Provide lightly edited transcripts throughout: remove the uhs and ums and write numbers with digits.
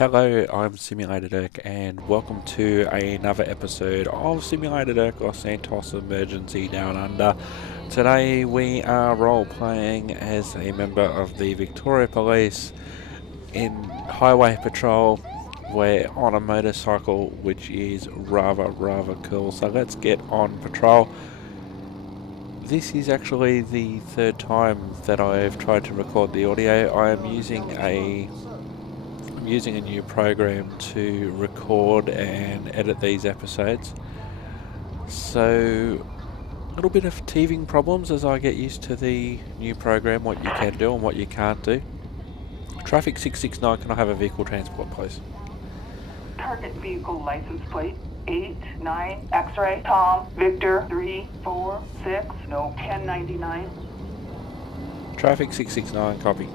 Hello, I'm Simulator Dirk and welcome to another episode of Simulator Dirk Los Santos Emergency Down Under. Today we are role-playing as a member of the Victoria Police in highway patrol. We're on a motorcycle, which is rather cool, so let's get on patrol. This is actually the third time that I've tried to record the audio. I am using a new program to record and edit these episodes, so a little bit of teething problems as I get used to the new program, what you can do and what you can't do. Traffic 669, can I have a vehicle transport please? Target vehicle license plate 89 X-ray Tom Victor 346 no 1099. Traffic 669, copy.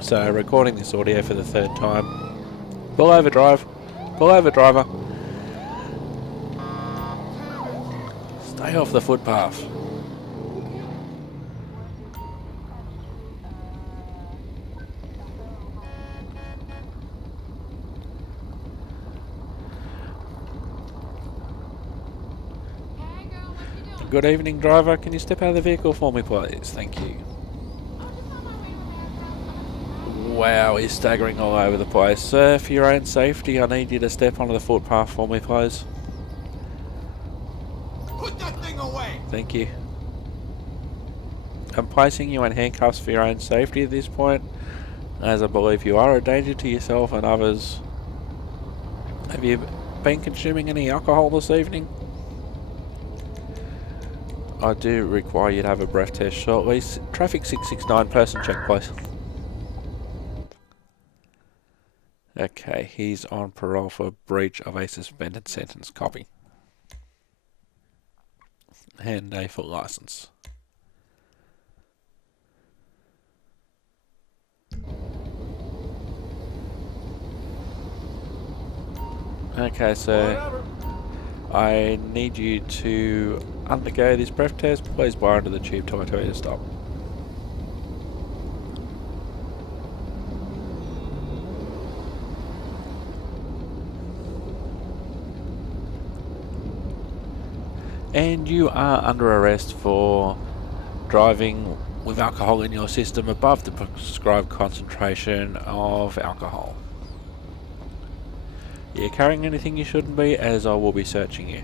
So recording this audio for the third time. Pull over, driver. Stay off the footpath. Good evening, driver. Can you step out of the vehicle for me, please? Thank you. Wow, he's staggering all over the place. Sir, for your own safety, I need you to step onto the footpath for me, please. Put that thing away! Thank you. I'm placing you in handcuffs for your own safety at this point, as I believe you are a danger to yourself and others. Have you been consuming any alcohol this evening? I do require you to have a breath test shortly. Traffic 669, person check, please. Okay, he's on parole for breach of a suspended sentence. Copy. And a full license. Okay, so I need you to undergo this breath test. Please wire into the tube till I tell you to stop. And you are under arrest for driving with alcohol in your system above the prescribed concentration of alcohol. You're carrying anything you shouldn't be, as I will be searching you.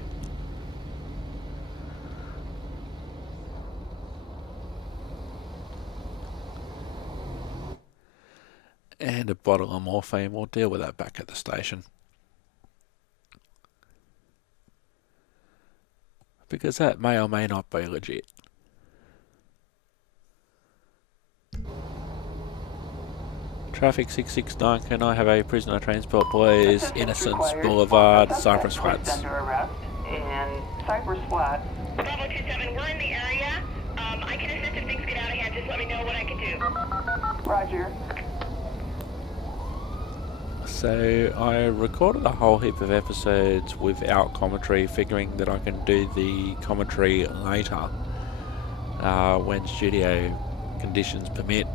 And a bottle of morphine. We'll deal with that back at the station, because that may or may not be legit. Traffic 669, can I have a prisoner transport please? Innocence Boulevard, Cypress Flats. Under arrest in Cypress Flats. Bravo 27, we're in the area. I can assist if things get out of hand. Just let me know what I can do. Roger. So I recorded a whole heap of episodes without commentary, figuring that I can do the commentary later when studio conditions permit.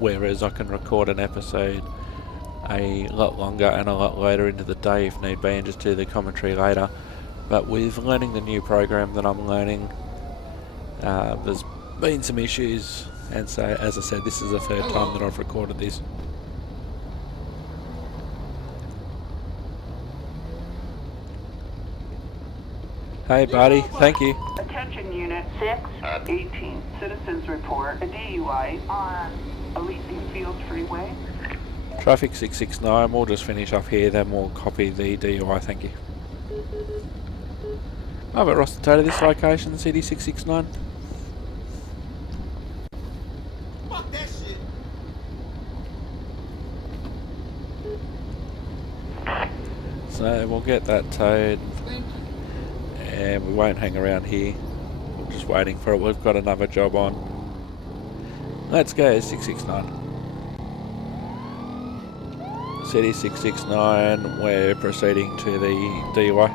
Whereas I can record an episode a lot longer and a lot later into the day if need be and just do the commentary later. But with learning the new program that I'm learning, there's been some issues, and so as I said, this is the third time that I've recorded this. Hey buddy, thank you. Attention Unit 618. Citizens report a DUI on Elysian Fields Freeway. Traffic 669, we'll just finish up here, then we'll copy the DUI, thank you. I've got Ross to this location, CD 669. Fuck that shit! So we'll get that towed, and we won't hang around here. We're just waiting for it. We've got another job on. Let's go, 669. City 669, we're proceeding to the DUI.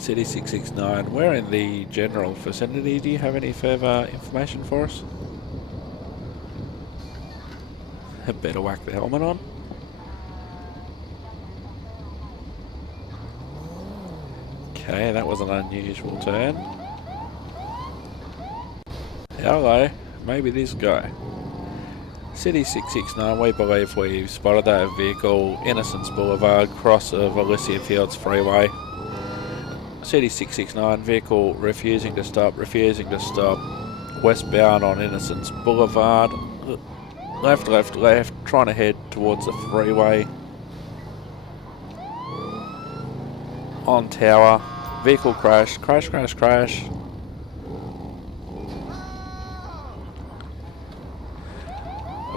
City 669, we're in the general vicinity. Do you have any further information for us? Had better whack the helmet on. Okay, that was an unusual turn. Hello, maybe this guy. City 669, we believe we've spotted that vehicle, Innocence Boulevard, cross of Elysian Fields Freeway. City 669, vehicle refusing to stop, westbound on Innocence Boulevard. Left, trying to head towards the freeway. On Tower, vehicle crash.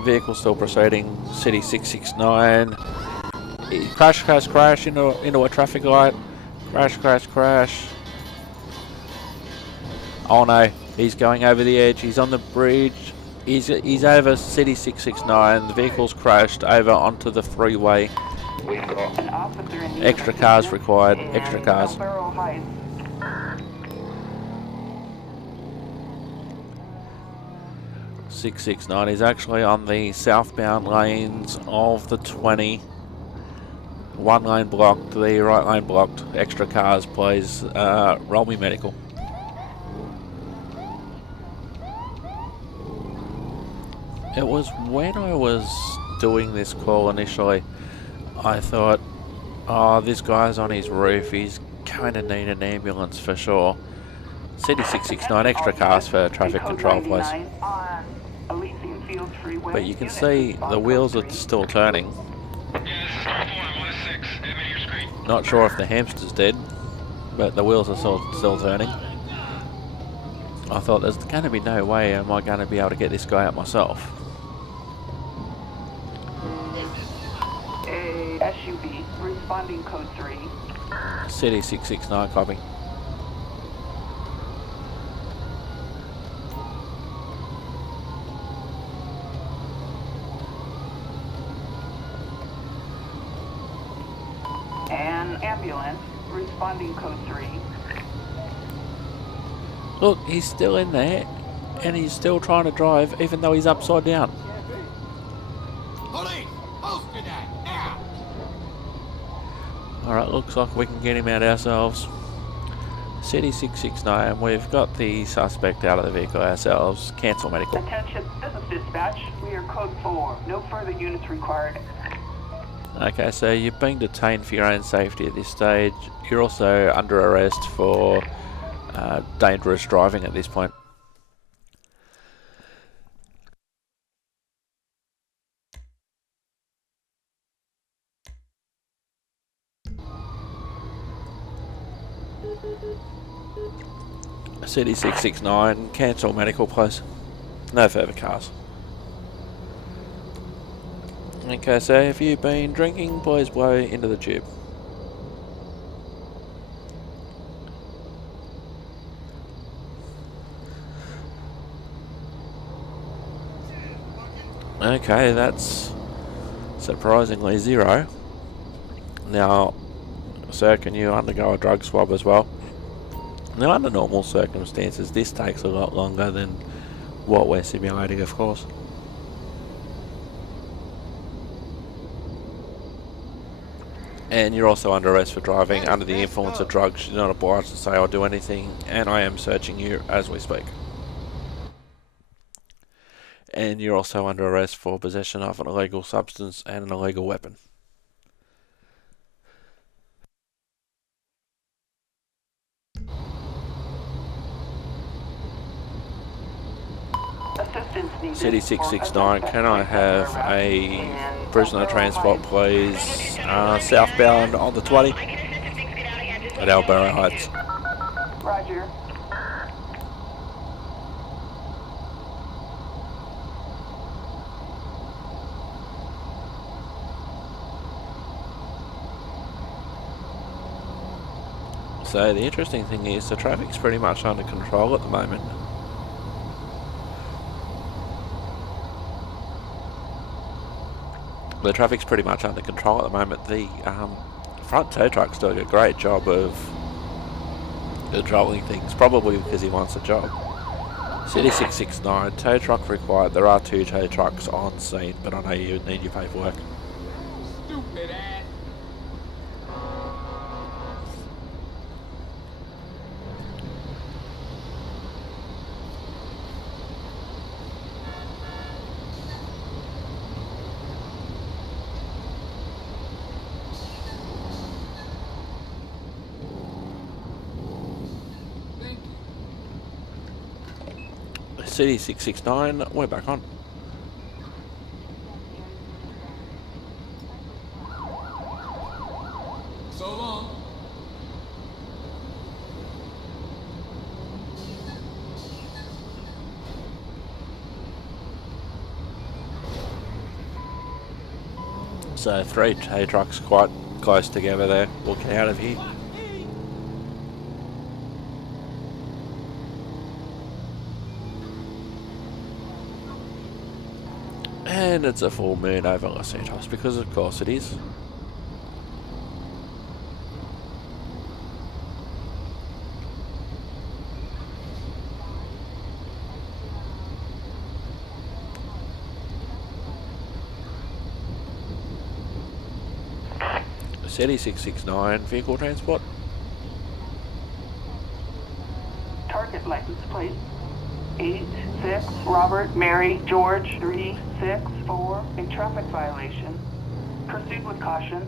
Vehicle still proceeding, City 669. Crash into a traffic light. Crash. Oh no, he's going over the edge, he's on the bridge. He's over City 669, the vehicle's crashed over onto the freeway. We've got an officer in need Extra of cars assistance required, in extra cars. Alvaro Heights. 669 is actually on the southbound lanes of the 20. One lane blocked, the right lane blocked. Extra cars, please. Roll me medical. It was when I was doing this call initially, I thought, oh, this guy's on his roof, he's going to need an ambulance for sure. City 669, extra cars for traffic control, please. But you can see the wheels are still turning. Not sure if the hamster's dead, but the wheels are still turning. I thought there's going to be no way am I going to be able to get this guy out myself. A SUV responding code 3. City 669, copy. An ambulance responding code 3. Look, he's still in there, and he's still trying to drive, even though he's upside down. Police! Post to that, now! Alright, looks like we can get him out ourselves. City 669, we've got the suspect out of the vehicle ourselves. Cancel medical. Attention, this is dispatch. We are code 4. No further units required. Okay, so you've been detained for your own safety at this stage. You're also under arrest for dangerous driving at this point. City 669, cancel medical, please. No further cars. Okay, so if you've been drinking, please blow into the tube. Okay, that's surprisingly 0. Now, sir, can you undergo a drug swab as well? Now, under normal circumstances, this takes a lot longer than what we're simulating, of course. And you're also under arrest for driving under the influence of drugs. You're not obliged to say or do anything, and I am searching you as we speak. And you're also under arrest for possession of an illegal substance and an illegal weapon. City 669, can I have a prisoner transport, please, southbound on the 20 at Alvaro Heights. Roger. So the interesting thing is the traffic's pretty much under control at the moment. The traffic's pretty much under control at the moment. The front tow truck's doing a great job of controlling things, probably because he wants a job. City 669, tow truck required. There are 2 tow trucks on scene, but I know you need your paperwork. Stupid ass. Thank you. City 669, we're back on. So long. So 3 tow trucks quite close together there, walking out of here. And it's a full moon over Los Santos, because of course it is. City 669, vehicle transport. Target license plate 86 Robert Mary George 364. A traffic violation. Proceed with caution.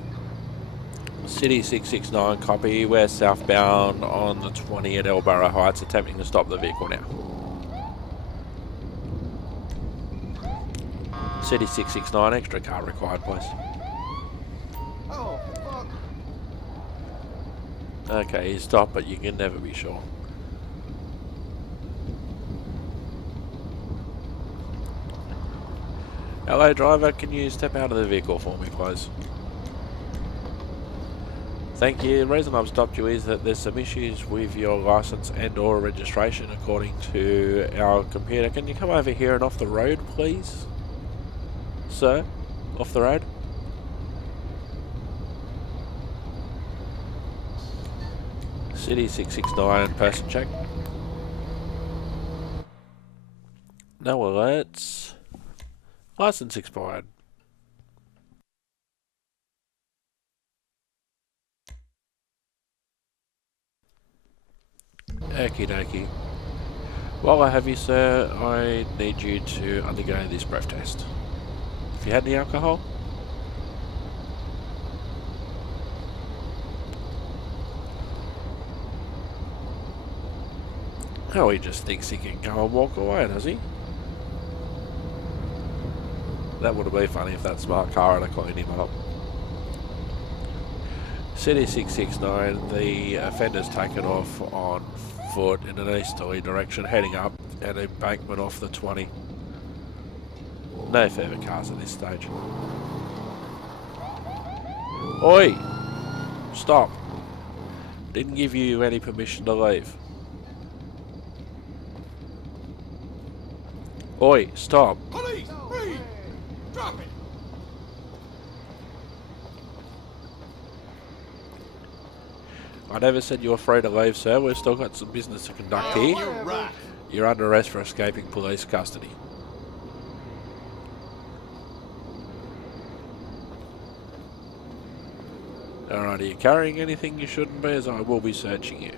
City 669, copy. We're southbound on the 20 at Elborough Heights, attempting to stop the vehicle now. City 669, extra car required, please. Oh, fuck. Okay, you stop, but you can never be sure. Hello driver, can you step out of the vehicle for me, please? Thank you. The reason I've stopped you is that there's some issues with your license and or registration according to our computer. Can you come over here and off the road, please? Sir, off the road. City 669, person check. No alerts. License expired. Okie dokie. While I have you, sir, I need you to undergo this breath test. Have you had any alcohol? Oh, he just thinks he can go and walk away, does he? That would have been funny if that smart car had cleaned him up. City 669, the offender's taken off on foot in an easterly direction, heading up an embankment off the 20. No further cars at this stage. Oi! Stop! Didn't give you any permission to leave. Oi! Stop! Police! Freeze! Drop it! I never said you were free to leave, sir. We've still got some business to conduct here. You're right. You're under arrest for escaping police custody. Alright, are you carrying anything you shouldn't be, as I will be searching you?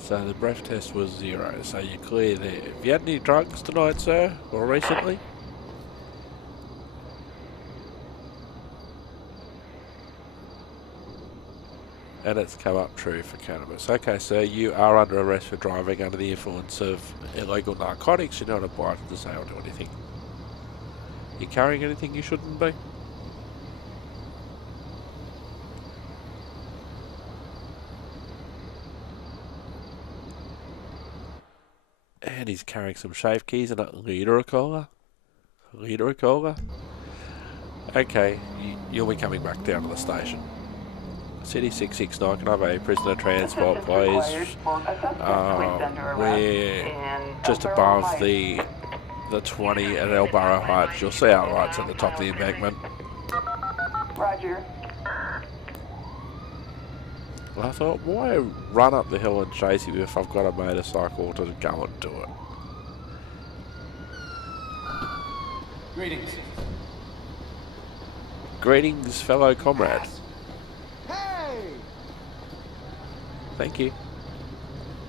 So the breath test was 0, so you're clear there. Have you had any drugs tonight, sir, or recently? And it's come up true for cannabis. Okay, sir, you are under arrest for driving under the influence of illegal narcotics. You're not obliged to say or do anything. You carrying anything you shouldn't be? And he's carrying some shave keys and a litre of cola. A litre of cola? Okay, you'll be coming back down to the station. City 669, can I have a prisoner transport, please? We're just above the 20 at Elborough Heights. You'll see our lights at the top of the embankment. Roger. Well, I thought, why run up the hill and chase him if I've got a motorcycle to go and do it? Greetings. Greetings, fellow comrade. Hey! Thank you.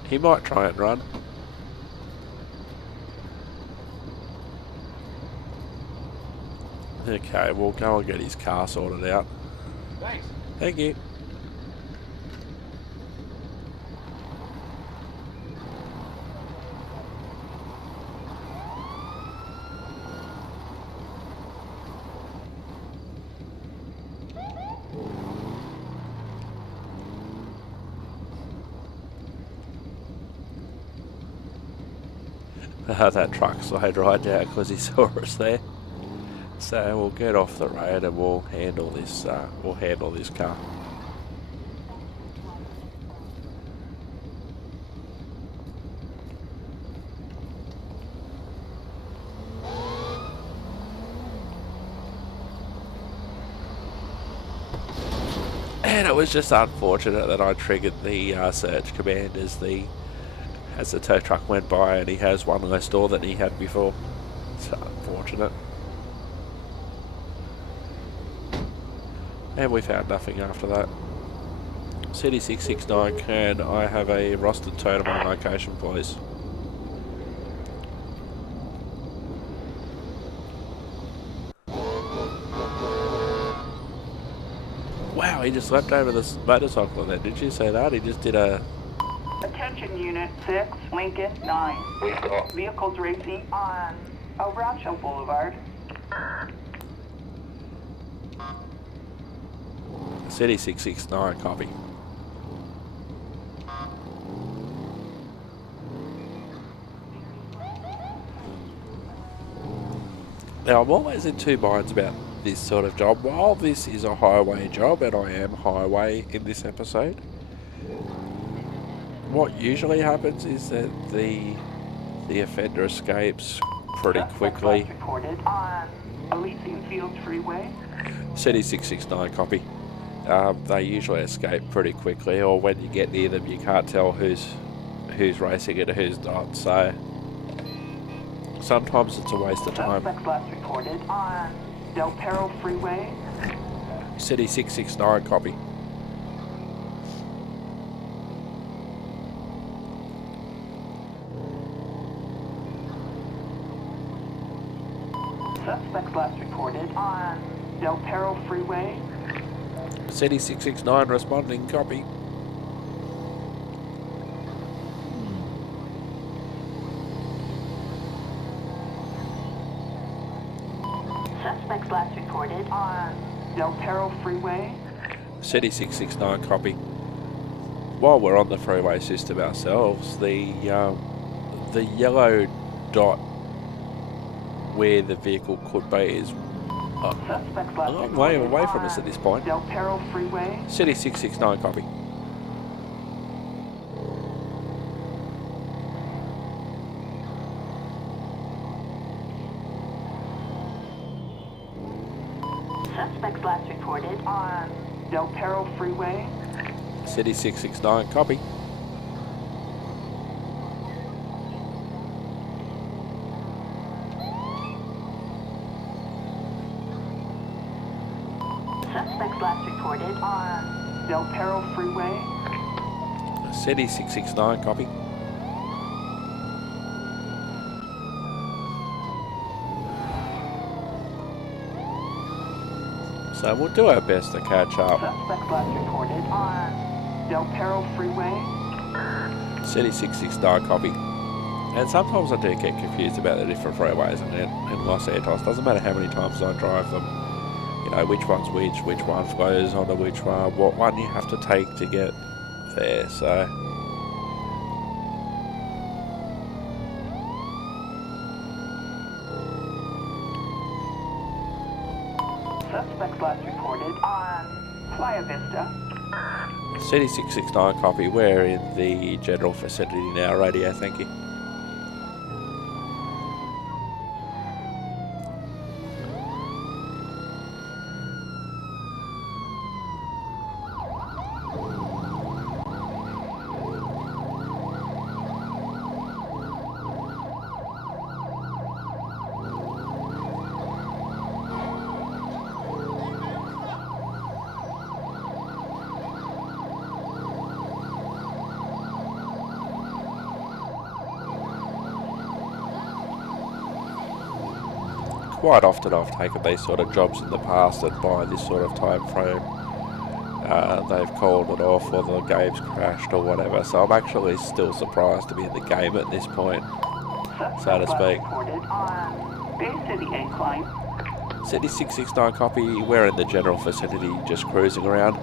He might try and run. Okay, we'll go and get his car sorted out. Thanks. Thank you. That truck slowed right down because he saw us there. So we'll get off the road and we'll handle this. Car. And it was just unfortunate that I triggered the search command as the tow truck went by, and he has one less door than he had before. It's unfortunate. And we found nothing after that. City 669, can I have a rostered tow to my location, please? Wow, he just leapt over this motorcycle then. Did you say that? He just did a... Attention Unit 6, Lincoln 9. We've got vehicles racing on Rancho Boulevard. City 669, copy. Now, I'm always in two minds about this sort of job. While this is a highway job, and I am highway in this episode, what usually happens is that the offender escapes pretty quickly. Reported on Elysian Fields Freeway. City 669, copy. They usually escape pretty quickly, or when you get near them, you can't tell who's racing and who's not. So sometimes it's a waste of time. Suspects last reported on Del Perro Freeway. City 669, copy. Suspects last reported on Del Perro Freeway. City 669 responding, copy. Suspects last reported on Del Perro Freeway. City 669, copy. While we're on the freeway system ourselves, the yellow dot where the vehicle could be is a long way away from us at this point. Del Perro Freeway. City 669, copy. Suspects last reported on Del Perro Freeway. City 669, copy. Suspects last reported on Del Perro Freeway. City 669, copy. So we'll do our best to catch up. Suspects last reported on Del Perro Freeway. City 669, copy. And sometimes I do get confused about the different freeways in Los Santos. Doesn't matter how many times I drive them. You know, which one's which one flows onto which one, what one you have to take to get there, so... Suspects last reported on Playa Vista. City 669, copy. We're in the general vicinity now, radio, thank you. quite often I've taken these sort of jobs in the past, and by this sort of time frame they've called it off or the game's crashed or whatever, so I'm actually still surprised to be in the game at this point, so to speak. Reported on Bay City incline. City 669 copy, we're in the general vicinity just cruising around.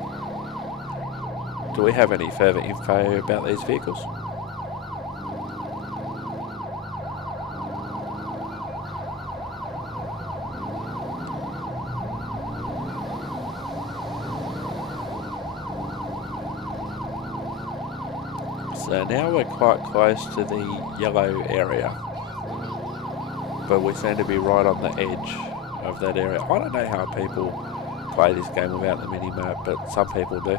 Do we have any further info about these vehicles? So now we're quite close to the yellow area, but we seem to be right on the edge of that area. I don't know how people play this game without the mini-map, but some people do.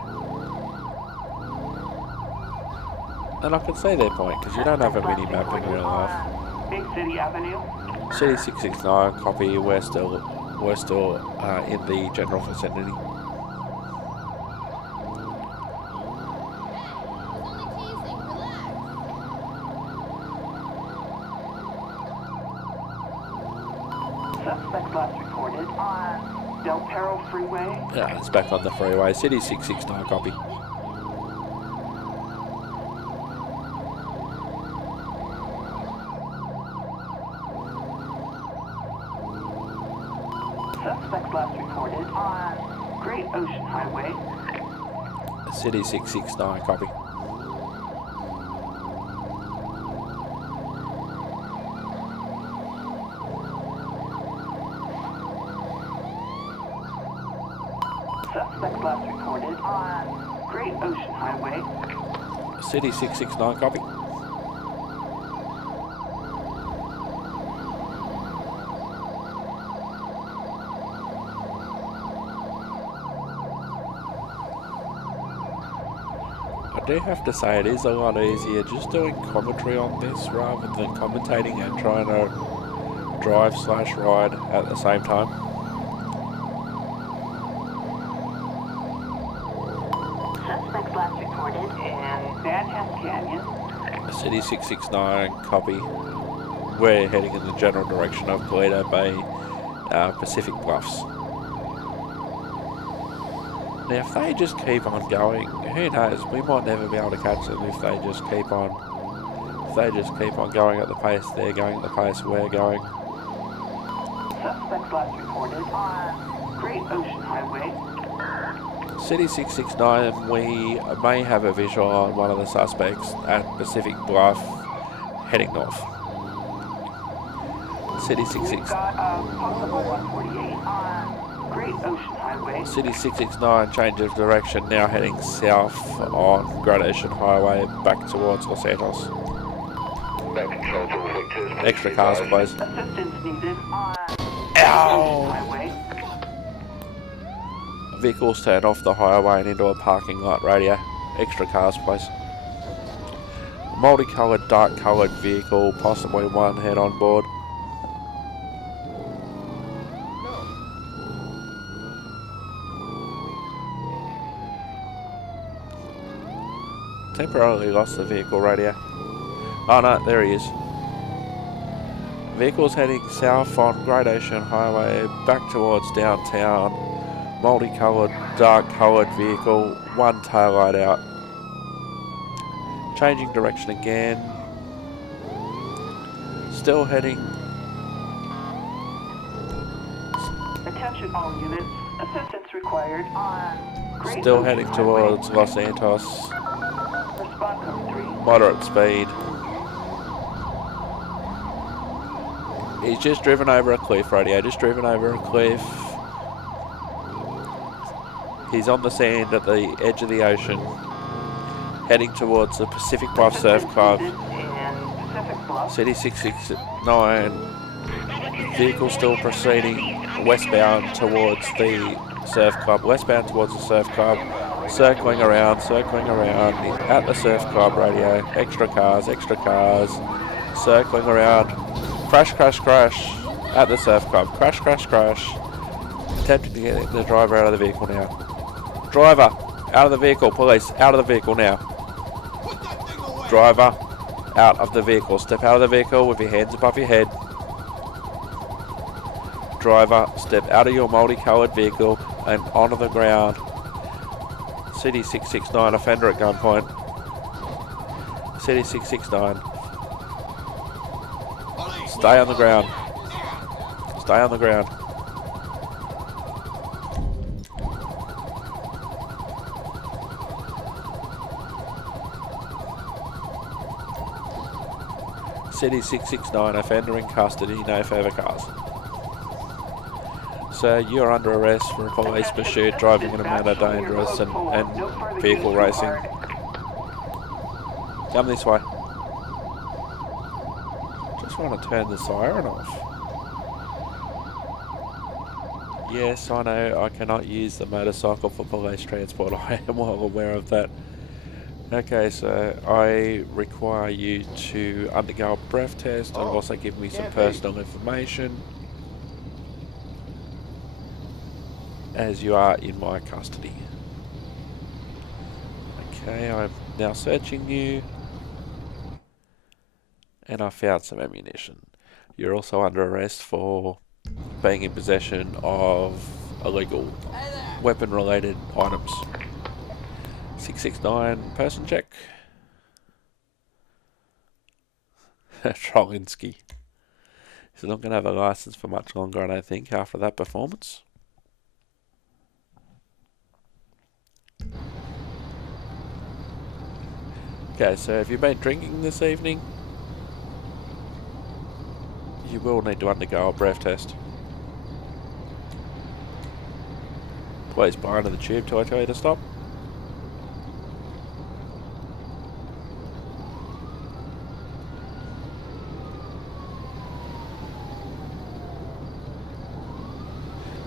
And I can see their point, because you don't have a mini-map in real life. Big City Avenue. City 669 copy, we're still in the general vicinity. Suspect last reported on Del Perro Freeway. Yeah, it's back on the freeway. City 669 copy. Suspect last reported on Great Ocean Highway. City 669 copy. Suspect last reported on Great Ocean Highway. City 669 copy. I do have to say it is a lot easier just doing commentary on this rather than commentating and trying to drive/ride at the same time. Suspect last reported in Van Ness Canyon. City 669 copy. We're heading in the general direction of Toledo Bay, Pacific Bluffs. Now if they just keep on going, who knows, we might never be able to catch them if they just keep on going at the pace they're going, at the pace we're going. Suspect last reported on Great Ocean Highway. City 669, we may have a visual on one of the suspects at Pacific Bluff, heading north. City 66. We've got a possible 148 on Great Ocean Highway. City 669, change of direction, now heading south on Great Ocean Highway, back towards Los Santos. Extra cars, please. Assistance needed on Ow! Highway. Vehicles turn off the highway and into a parking lot radio. Extra cars, please. Multicoloured, dark coloured vehicle, possibly one head on board. Temporarily lost the vehicle radio. Oh no, there he is. Vehicles heading south on Great Ocean Highway, back towards downtown. Multicoloured, dark coloured vehicle, one taillight out. Changing direction again. Still heading. Attention all units. Assistance required on Great Still Ocean heading Highway. towards Los Santos. Response code 3. Moderate speed. He's just driven over a cliff, radio. Just driven over a cliff. He's on the sand at the edge of the ocean, heading towards the Pacific Bluff Surf Club. City 669. Vehicle still proceeding westbound towards the surf club. Westbound towards the surf club. Circling around at the surf club radio. Extra cars. Circling around. Crash at the surf club. Crash. Attempting to get the driver out of the vehicle now. Driver, out of the vehicle, police, out of the vehicle now. Driver, out of the vehicle. Step out of the vehicle with your hands above your head. Driver, step out of your multicoloured vehicle and onto the ground. City 669, offender at gunpoint. City 669. Stay on the ground. Stay on the ground. City 669, offender in custody, no further cars. So you're under arrest for a police pursuit, driving in a manner dangerous and vehicle racing. Come this way. Just want to turn the siren off. Yes, I know I cannot use the motorcycle for police transport. I am well aware of that. Okay, so I require you to undergo a breath test and also give me some personal information, as you are in my custody. Okay, I'm now searching you, and I found some ammunition. You're also under arrest for being in possession of illegal weapon-related items. 669, person check. Trolinsky. He's not going to have a license for much longer, I don't think, after that performance. Okay, so have you been drinking this evening? You will need to undergo a breath test. Please buy into the tube till I tell you to stop.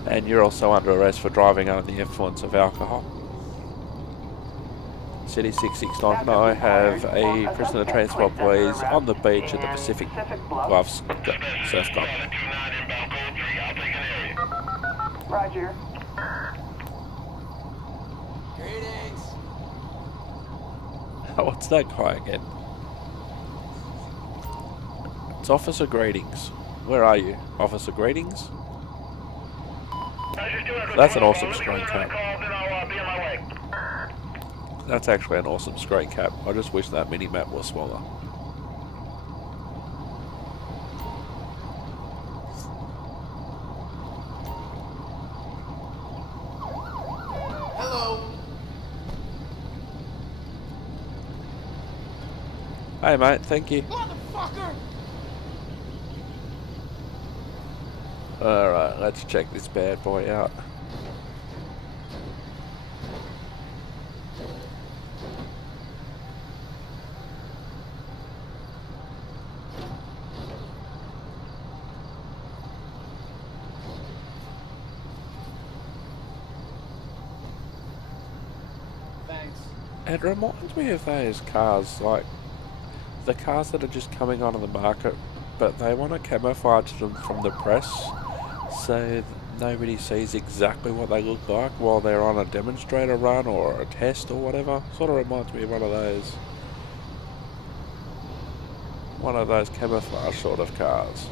And you're also under arrest for driving under the influence of alcohol. City 669, can I have a prisoner of transport please on the beach at the Pacific Bluffs Surf Club? Roger. Greetings. What's that guy again? It's Officer Greetings. Where are you? Officer Greetings? That's an awesome screen cap. That's actually an awesome screen cap. I just wish that mini-map was smaller. Hello. Hey mate, thank you. Motherfucker. Alright, let's check this bad boy out. Thanks. It reminds me of those cars, like the cars that are just coming onto the market, but they want to camouflage them from the press so nobody sees exactly what they look like while they're on a demonstrator run or a test or whatever. Sort of reminds me of one of those camouflage sort of cars.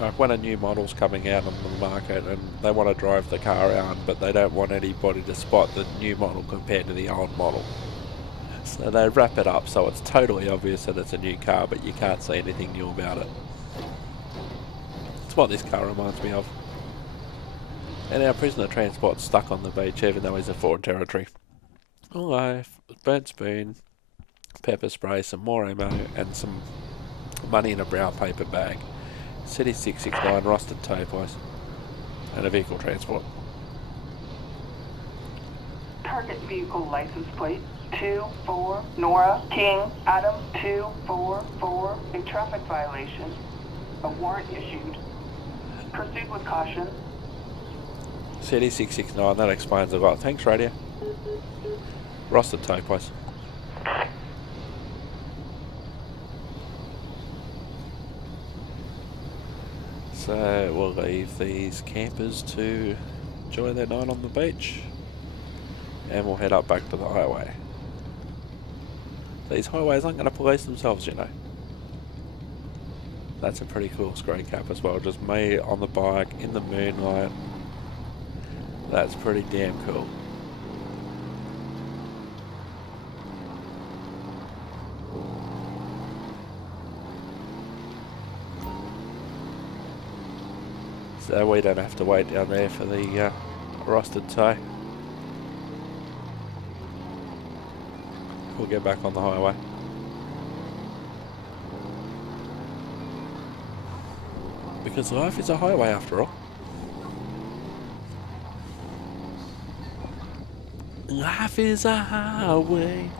Like when a new model's coming out on the market and they want to drive the car around, but they don't want anybody to spot the new model compared to the old model. So they wrap it up so it's totally obvious that it's a new car, but you can't see anything new about it. It's what this car reminds me of. And our prisoner of transport's stuck on the beach even though he's in foreign territory. Hello, burnt spoon, pepper spray, some more ammo, and some money in a brown paper bag. City 669, rusted tow place, and a vehicle transport. Target vehicle license plate 24 Nora King Adam 244. A traffic violation. A warrant issued. Proceed with caution. City 669, that explains a lot. Thanks, radio. Rusted tow place. So we'll leave these campers to enjoy their night on the beach, and we'll head up back to the highway. These highways aren't going to police themselves, you know. That's a pretty cool screen cap as well. Just me on the bike in the moonlight. That's pretty damn cool. So we don't have to wait down there for the rusted tow. We'll get back on the highway. Because life is a highway after all. Life is a highway.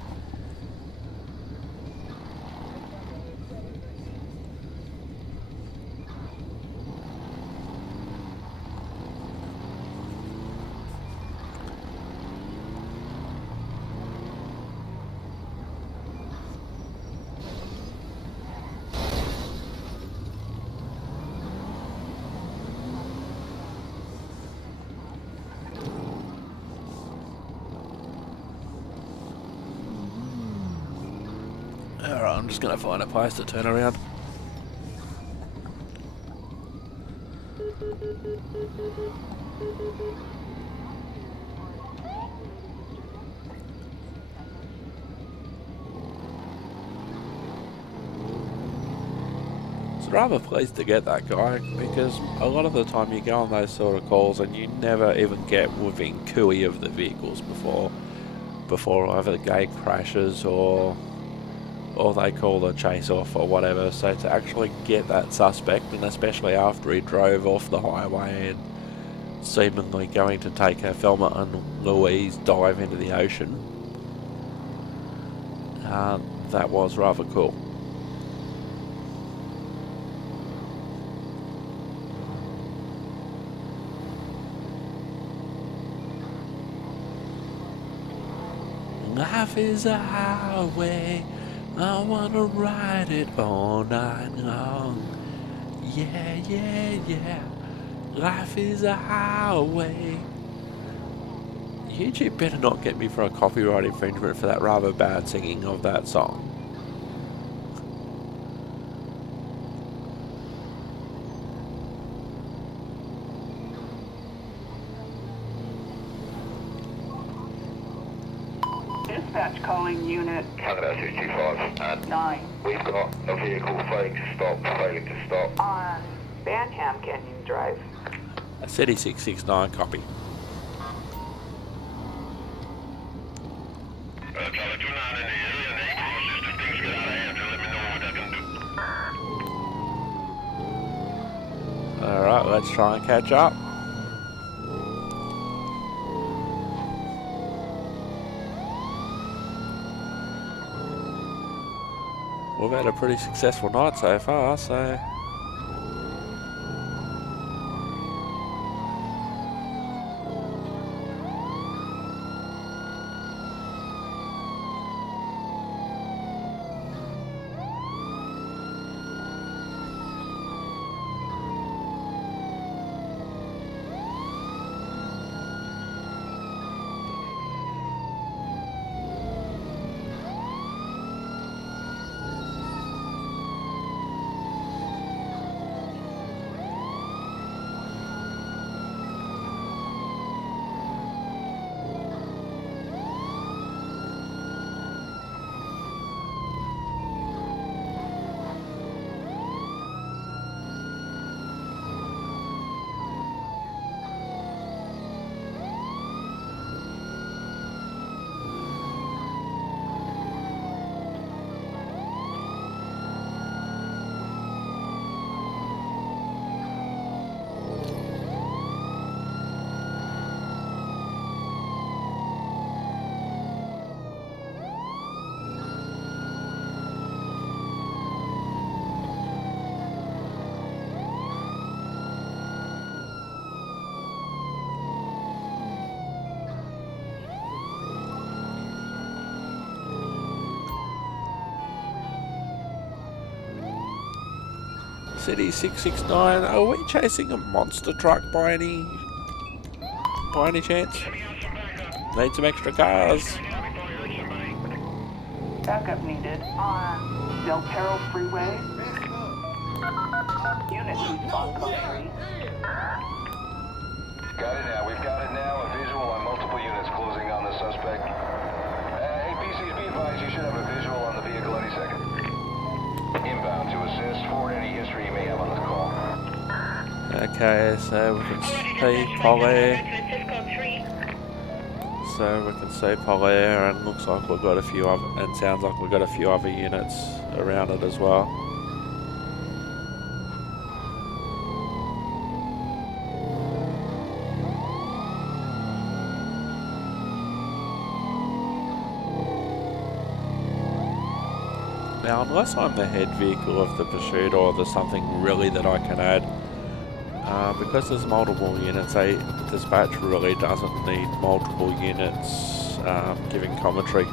Alright, I'm just going to find a place to turn around. It's rather pleased to get that guy, because a lot of the time you go on those sort of calls and you never even get within cooey of the vehicles before either the gate crashes or they call the chase off or whatever. So to actually get that suspect, and especially after he drove off the highway and seemingly going to take her Thelma and Louise dive into the ocean, that was rather cool. Life is a highway, I wanna ride it all night long. Yeah, yeah, yeah. Life is a highway. YouTube better not get me for a copyright infringement for that rather bad singing of that song. Dispatch calling unit Canada 225 9 we've got a vehicle failing to stop. on Banham Canyon Drive. City 669, copy. Charlie 29 in the area, and cautious if things get out of hand, let me know what I can do. Alright, let's try and catch up. We've had a pretty successful night so far, so... City 669, are we chasing a monster truck by any chance? Need some extra cars. Backup needed on Del Perro Freeway. Units response on 3. Got it now. We've got it now. A visual on multiple units closing on the suspect. APCs, be advised you should have a visual on the vehicle any second. Inbound to assist. Forward any history you may have on this call. Okay, so we can see Polly. So we can see Polly, and looks like we've got a few other, and sounds like we've got a few other units around it as well. Now, unless I'm the head vehicle of the pursuit or there's something really that I can add, because there's multiple units, a dispatch really doesn't need multiple units giving commentary.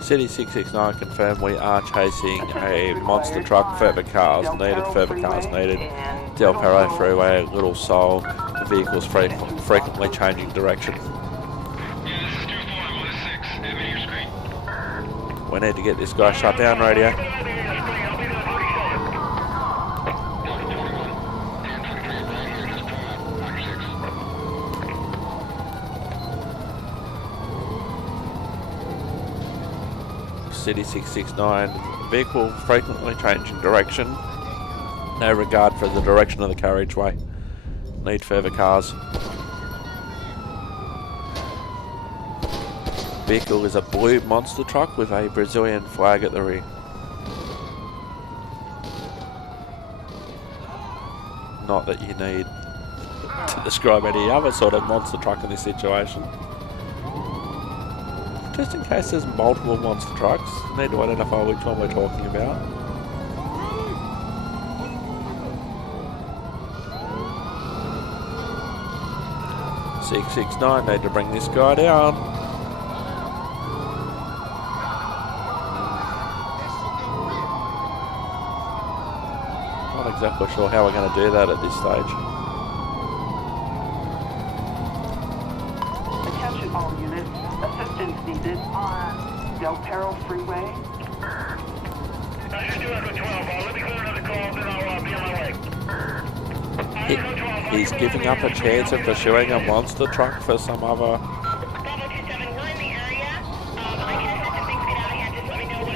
City 669 confirmed we are chasing a monster truck, further cars needed, Del Perro Freeway, Little Seoul, the vehicle's frequently changing direction. Yeah, this is 24, I'm on 6, admit your screen. We need to get this guy shut down, radio. City 669, vehicle frequently changing direction, no regard for the direction of the carriageway, need further cars. Vehicle is a blue monster truck with a Brazilian flag at the rear. Not that you need to describe any other sort of monster truck in this situation. Just in case there's multiple monster trucks, need to identify which one we're talking about. (669) need to bring this guy down. Not exactly sure how we're going to do that at this stage. Attention all units. Assistance needed on Del Perro Freeway. I just do Echo 12. Let me call another call, then I'll be on my way. He's giving up a chance of pursuing a monster truck for some other...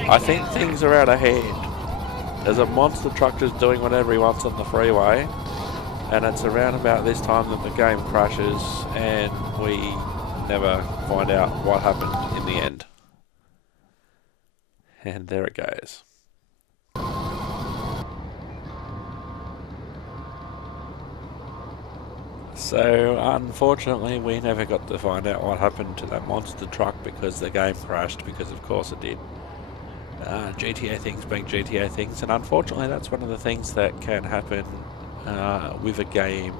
I think things are out of hand. There's a monster truck just doing whatever he wants on the freeway, and it's around about this time that the game crashes and we never find out what happened in the end. And there it goes. So unfortunately we never got to find out what happened to that monster truck because the game crashed, because of course it did. GTA things being GTA things, and unfortunately that's one of the things that can happen with a game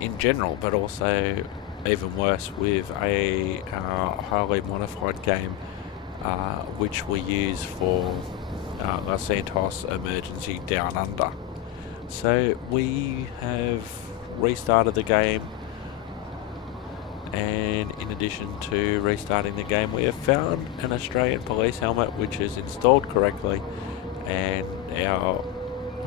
in general, but also even worse with a highly modified game which we use for Los Santos Emergency Down Under. So we have restarted the game, and in addition to restarting the game, we have found an Australian police helmet which is installed correctly, and our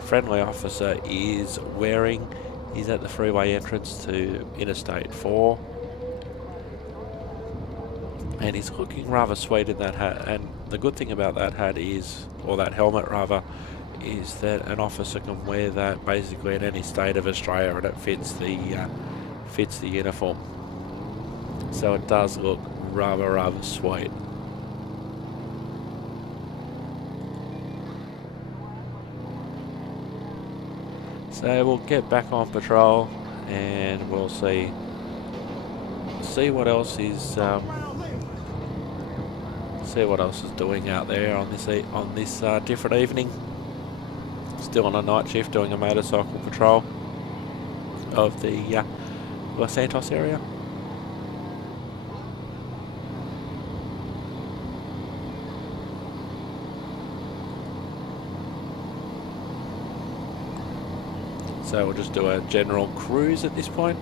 friendly officer is wearing. He's at the freeway entrance to Interstate 4, and he's looking rather sweet in that hat. And the good thing about that hat is, or that helmet rather, is that an officer can wear that basically in any state of Australia, and it fits the uniform. So it does look rather sweet. So we'll get back on patrol and we'll see what else is doing out there on this different evening. Still on a night shift doing a motorcycle patrol of the Los Santos area. So we'll just do a general cruise at this point.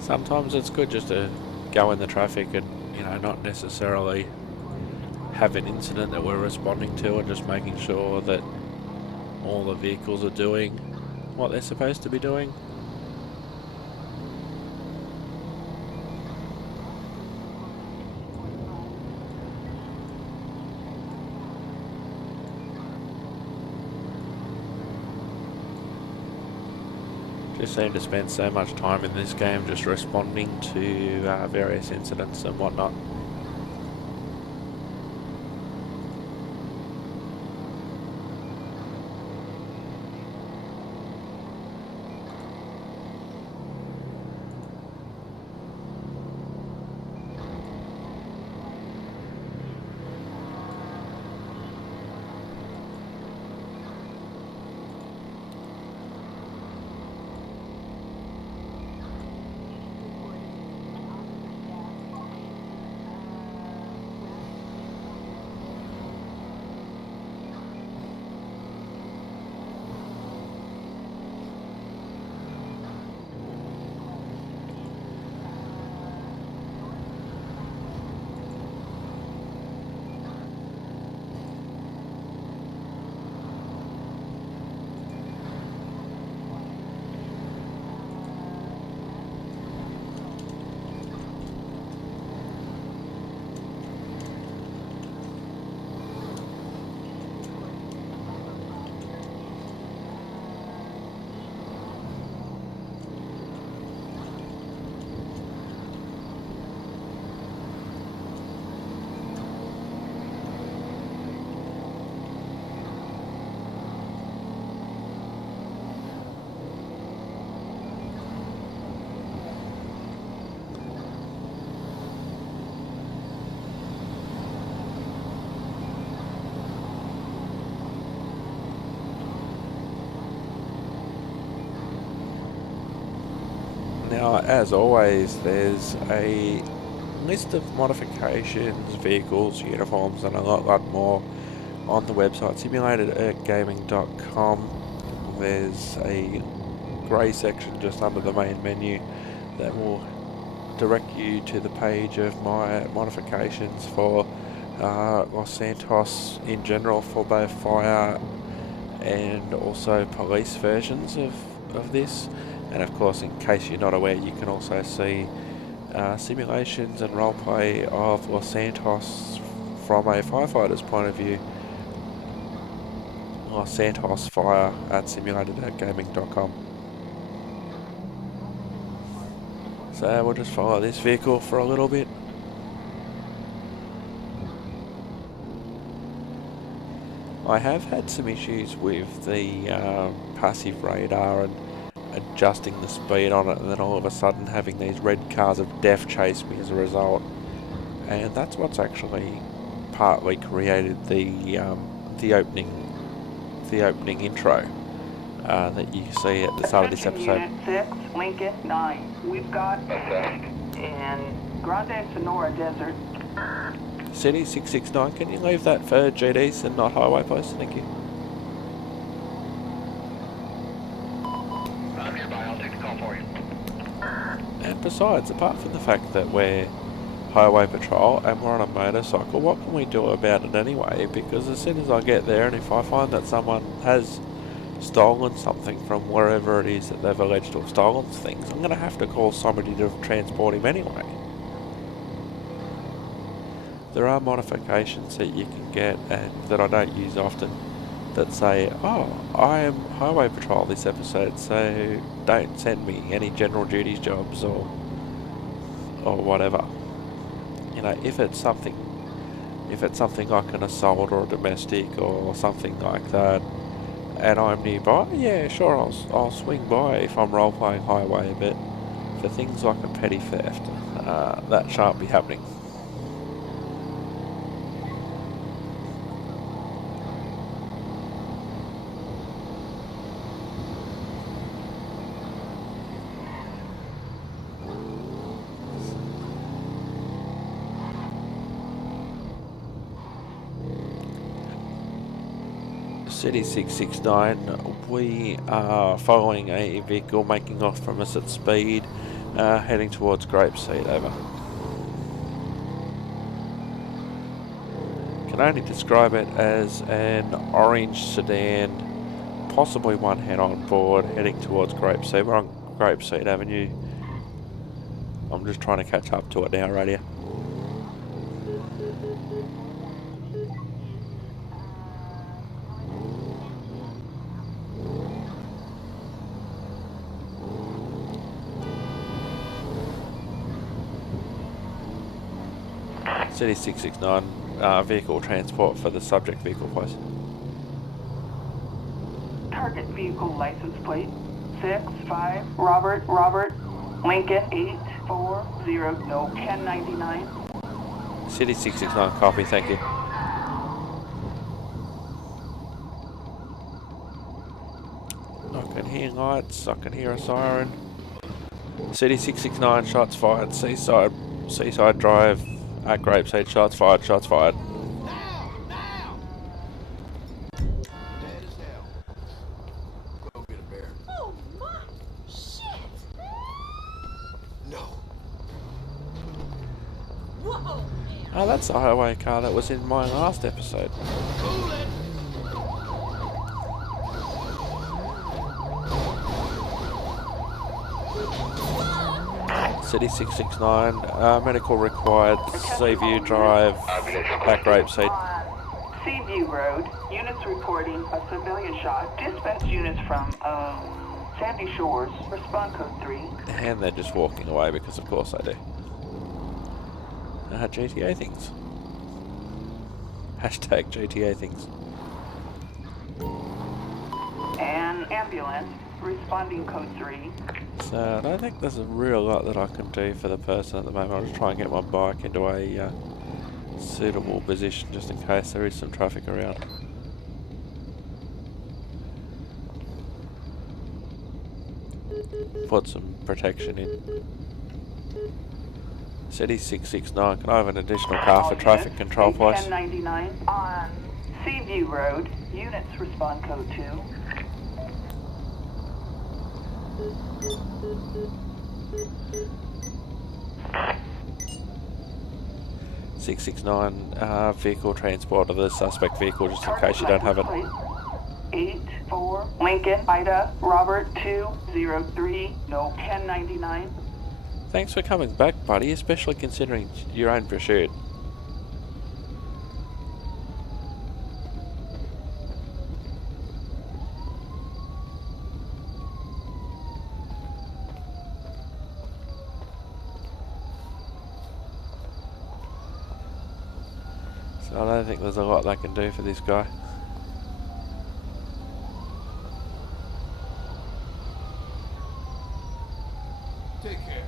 Sometimes it's good just to go in the traffic and, you know, not necessarily have an incident that we're responding to, and just making sure that all the vehicles are doing what they're supposed to be doing. Just seem to spend so much time in this game just responding to various incidents and whatnot. Now, as always, there's a list of modifications, vehicles, uniforms, and a lot more on the website simulatedgaming.com. There's a grey section just under the main menu that will direct you to the page of my modifications for Los Santos in general, for both fire and also police versions of this. And of course, in case you're not aware, you can also see simulations and roleplay of Los Santos from a firefighter's point of view. Los Santos Fire at simulatedgaming.com. So we'll just follow this vehicle for a little bit. I have had some issues with the passive radar and adjusting the speed on it, and then all of a sudden having these red cars of death chase me as a result, and that's what's actually partly created the opening intro that you see at the start of this episode. Unit 6, Lincoln 9. We've got in Grande Sonora Desert. City 669, can you leave that for GDs and not highway posts? Thank you. I'm nearby, I'll take the call for you. And besides, apart from the fact that we're highway patrol and we're on a motorcycle, what can we do about it anyway? Because as soon as I get there, and if I find that someone has stolen something from wherever it is that they've alleged to have stolen things, I'm going to have to call somebody to transport him anyway. There are modifications that you can get, and that I don't use often, that say, oh, I am highway patrol this episode, so don't send me any general duties jobs or whatever. You know, if it's something like an assault or a domestic or something like that, and I'm nearby, yeah, sure, I'll swing by if I'm role playing highway. But for things like a petty theft, that shan't be happening. City 669, we are following a vehicle making off from us at speed, heading towards Grapeseed, over. Can only describe it as an orange sedan, possibly one head-on board, heading towards Grapeseed. We're on Grapeseed Avenue. I'm just trying to catch up to it now, radio. City 669, vehicle transport for the subject vehicle, please. Target vehicle license plate 65 Robert Lincoln 840 no 1099. City 669, copy, thank you. I can hear lights, I can hear a siren. City 669, shots fired, Seaside Drive at Grapeseed, shots fired, shots fired. Now! Dead as hell. Go get a bear. Oh my shit! No. Whoa! Oh, that's the highway car that was in my last episode. Cool it. City 669, medical required, Seaview Drive, at Grapeseed. On Seaview Road, units reporting a civilian shot. Dispatch units from Sandy Shores, respond code 3. And they're just walking away because of course they do. GTA things. Hashtag GTA things. An ambulance, responding code 3. So I don't think there's a real lot that I can do for the person at the moment. I'll just try and get my bike into a suitable position just in case there is some traffic around. Put some protection in. City 669, can I have an additional car for traffic control, please? 1099 on Seaview Road, units respond code 2. 669, vehicle transport of the suspect vehicle, just in case you don't have it. 84 Lincoln Ida Robert 203 no 1099. Thanks for coming back, buddy, especially considering your own pursuit. So I don't think there's a lot they can do for this guy. Take care.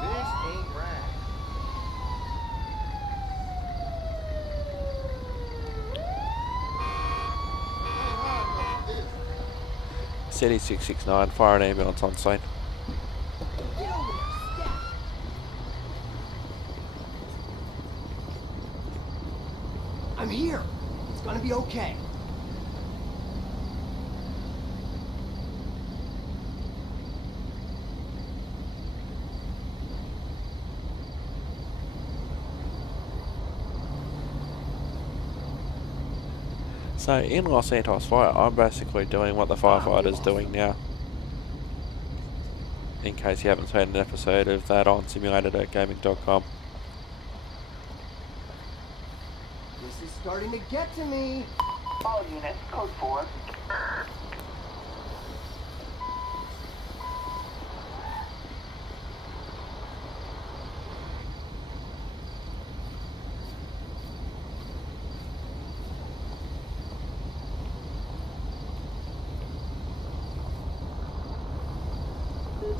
This ain't right. City 669, fire an ambulance on scene. Get over there, scat! I'm here. It's gonna be okay. So in Los Santos fire, I'm basically doing what the firefighter's doing now. In case you haven't seen an episode of that on simulator.gaming.com. This is starting to get to me. All units code 4.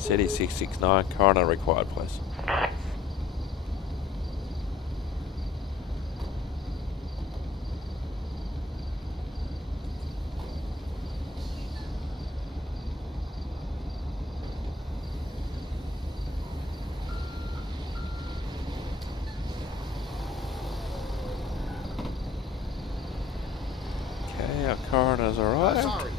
City 669, coroner required, please. Okay, our coroner's arrived. Sorry.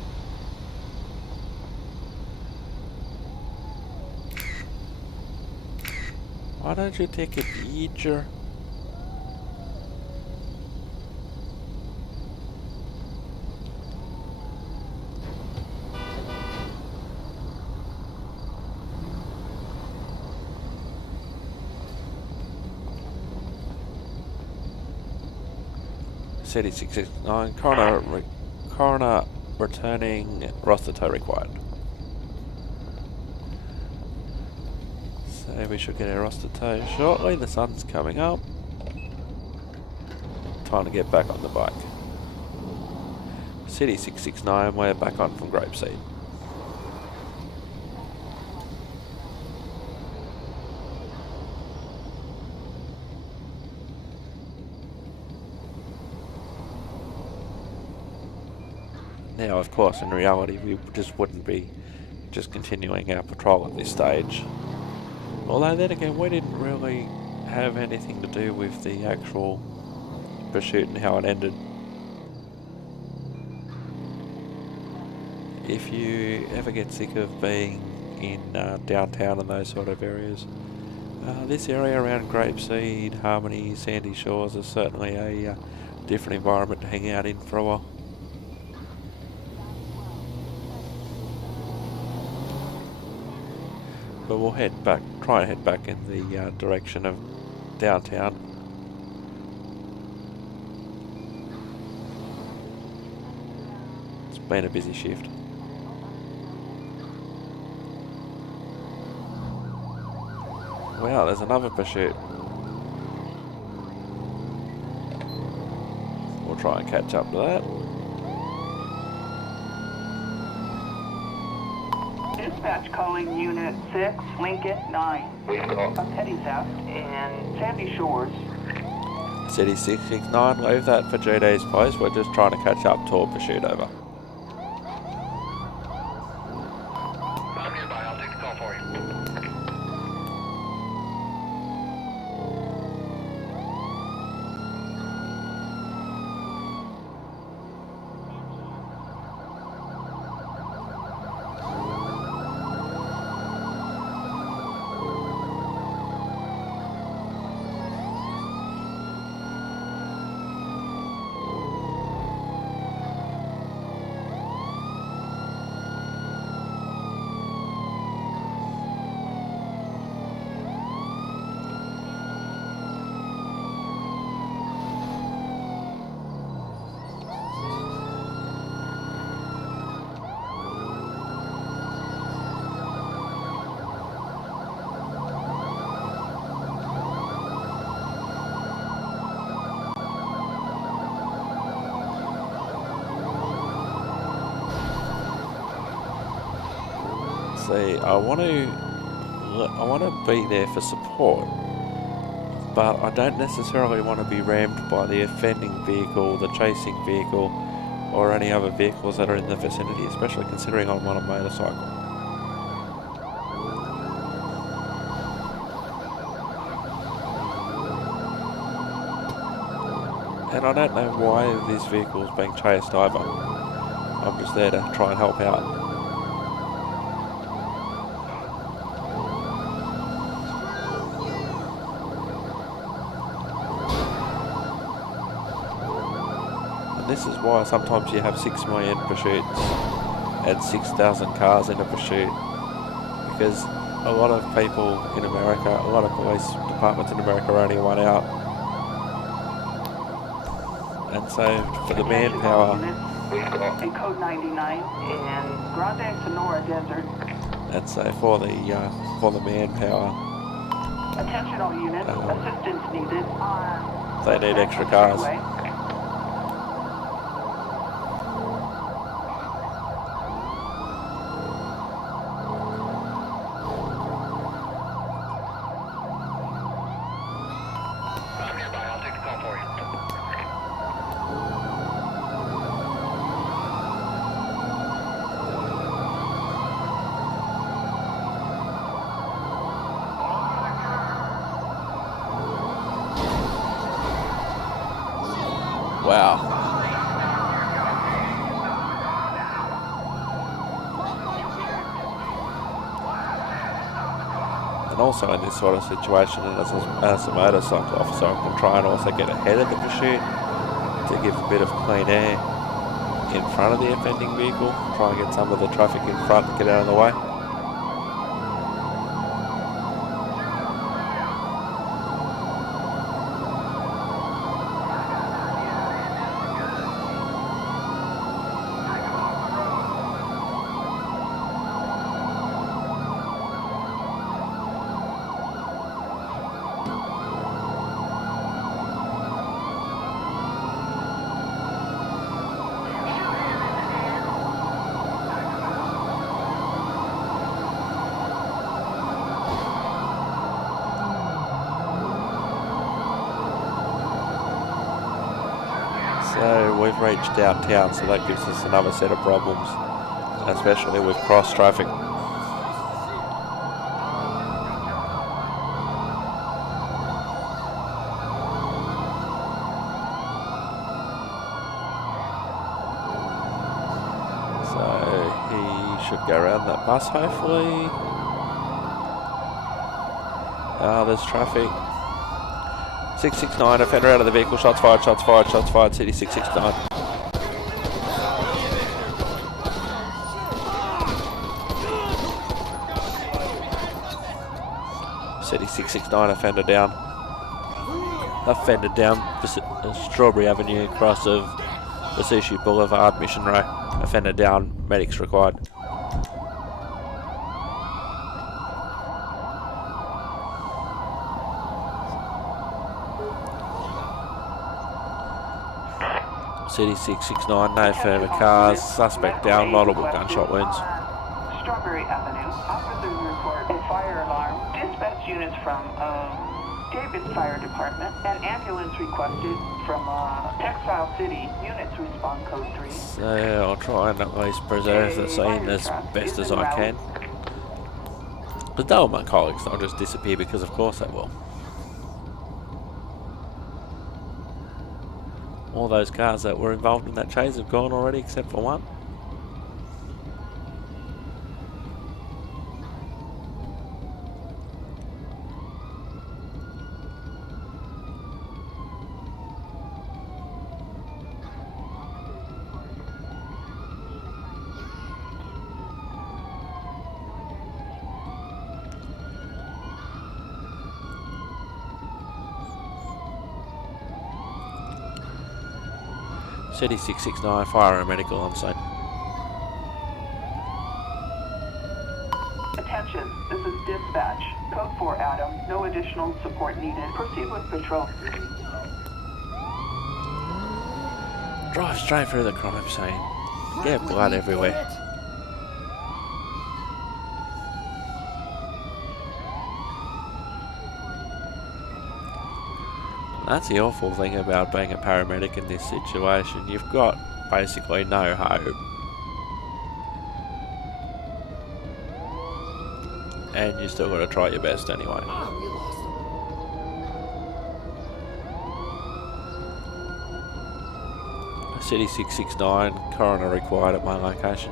Why don't you take a picture? City 669, coroner returning, roster tow required. So we should get our roster tow shortly. The sun's coming up. Time to get back on the bike. City 669, we're back on from Grapeseed. Now, of course, in reality, we just wouldn't be just continuing our patrol at this stage. Although then again, we didn't really have anything to do with the actual pursuit and how it ended. If you ever get sick of being in downtown and those sort of areas, this area around Grapeseed, Harmony, Sandy Shores is certainly a different environment to hang out in for a while. But we'll head back, try and head back in the direction of downtown. It's been a busy shift. Wow, there's another pursuit. We'll try and catch up to that. Dispatch calling Unit 6, Lincoln 9. We've got A petty theft in Sandy Shores. City 669, leave that for GD's post. We're just trying to catch up to a pursuit over. I'm nearby. I'll take the call for you. See, I want to be there for support, but I don't necessarily want to be rammed by the offending vehicle, the chasing vehicle, or any other vehicles that are in the vicinity, especially considering I'm on a motorcycle. And I don't know why this vehicle is being chased either. I'm just there to try and help out. This is why sometimes you have 6 million pursuits and 6,000 cars in a pursuit, because a lot of people in America, a lot of police departments in America are only one out. And so for the manpower, In Code 99 in Grande Sonora Desert. and so for the manpower, Attention all units, assistance needed on they need extra cars. Freeway. Wow. And also in this sort of situation, and as a motorcycle officer, I can try and also get ahead of the pursuit to give a bit of clean air in front of the offending vehicle, try and get some of the traffic in front to get out of the way. So we've reached downtown, so that gives us another set of problems, especially with cross traffic. So he should go around that bus hopefully. There's traffic. 669, offender out of the vehicle, shots fired, shots fired, shots fired, City 669. City 669, offender down. Offender down Strawberry Avenue, cross of Vespucci Boulevard, Mission Row. Offender down, medics required. City 669, no further cars, suspect down, multiple gunshot wounds. Strawberry Avenue, officers report a fire alarm. Dispatch units from David's Fire Department. An ambulance requested from Textile City. Units respond code 3. So I'll try and at least preserve the scene as best as I can. But they were my colleagues, they'll just disappear because of course they will. All those cars that were involved in that chase have gone already except for one. City 669, fire and medical on site. Attention, this is dispatch. Code 4 Adam, no additional support needed. Proceed with patrol. Drive straight through the crime scene. Get blood everywhere. That's the awful thing about being a paramedic in this situation. You've got basically no hope. And you still got to try your best anyway. Ah, we lost him. City 669, coroner required at my location.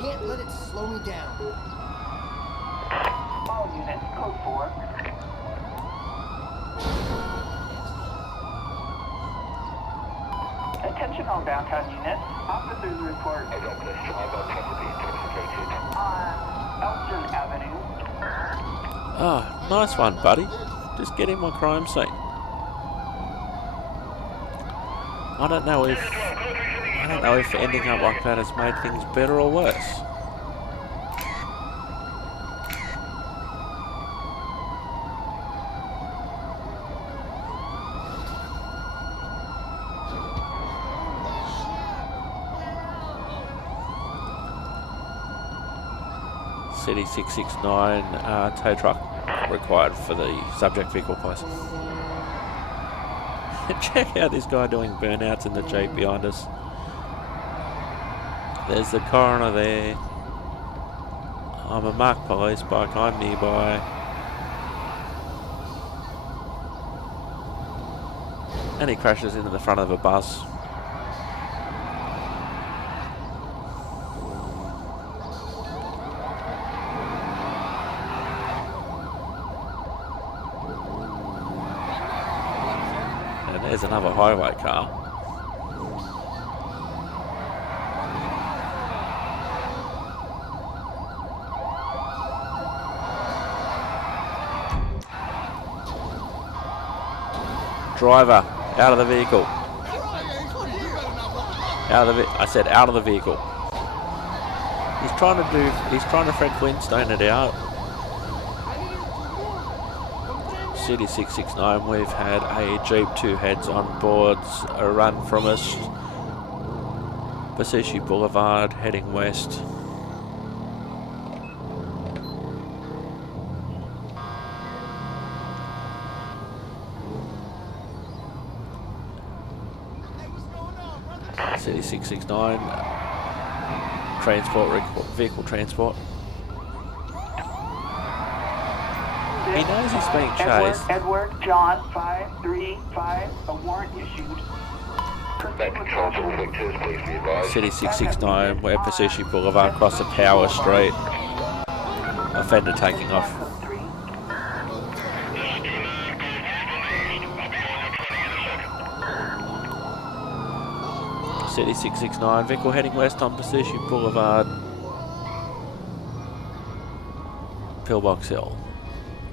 Can't let it slow me down. All units, code 4. Attention all downtown units. Officers report on Elgin Avenue. Oh, nice one, buddy. Just get in my crime scene. I don't know if ending up like that has made things better or worse. City 669, tow truck required for the subject vehicle, please. Check out this guy doing burnouts in the Jeep behind us. There's the coroner there. I'm a marked police bike, I'm nearby. And he crashes into the front of a bus. There's another highway car. Driver, out of the vehicle. Out of the I said out of the vehicle. He's trying to Fred Flintstone it out. City 669, we've had a Jeep 2 heads on boards, a run from us. Passaic Boulevard heading west. City 669, vehicle transport. He knows he's being chased. Edward, John, 535, a warrant issued. Proceed with caution. City 669, we're Passaic Boulevard, across the Power Street. Offender taking off. City 669, vehicle heading west on Passaic Boulevard, Pillbox Hill,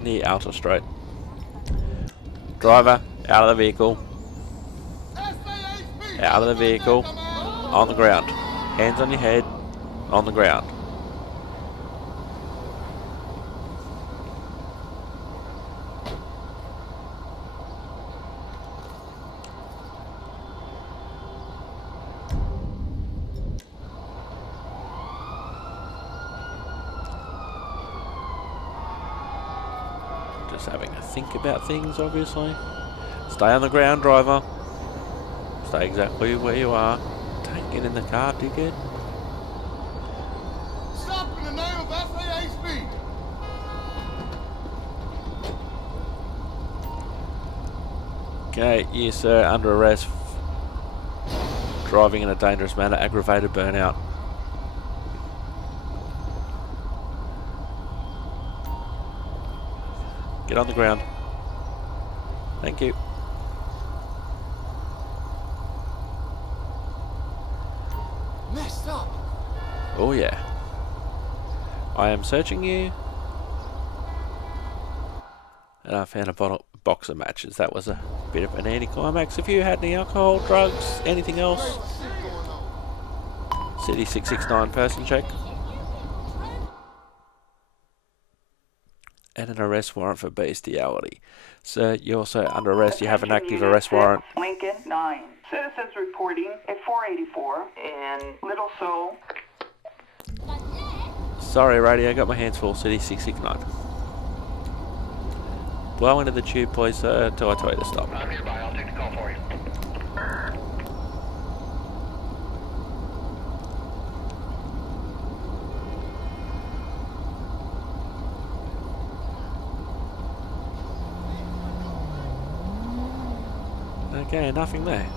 near Alta Street. Driver, out of the vehicle. Out of the vehicle. On the ground. Hands on your head. On the ground. Just having a think about things, obviously. Stay on the ground, driver. Stay exactly where you are. Don't get in the car, dickhead. Stop in the name of SAHB! Okay, yes sir, under arrest. Driving in a dangerous manner, aggravated burnout. Get on the ground. Thank you. Messed up. Oh yeah. I am searching you. And I found a box of matches. That was a bit of an anticlimax. If you had any alcohol, drugs, anything else. City 669 person check. And an arrest warrant for bestiality. Sir, you're also under arrest. You have an active arrest warrant. Lincoln 9. Citizens reporting a 484 and Little Soul. Sorry, radio, got my hands full. City 669. Blow into the tube, please, sir, until I tell you to stop. I'll take the call for you. Okay, nothing there.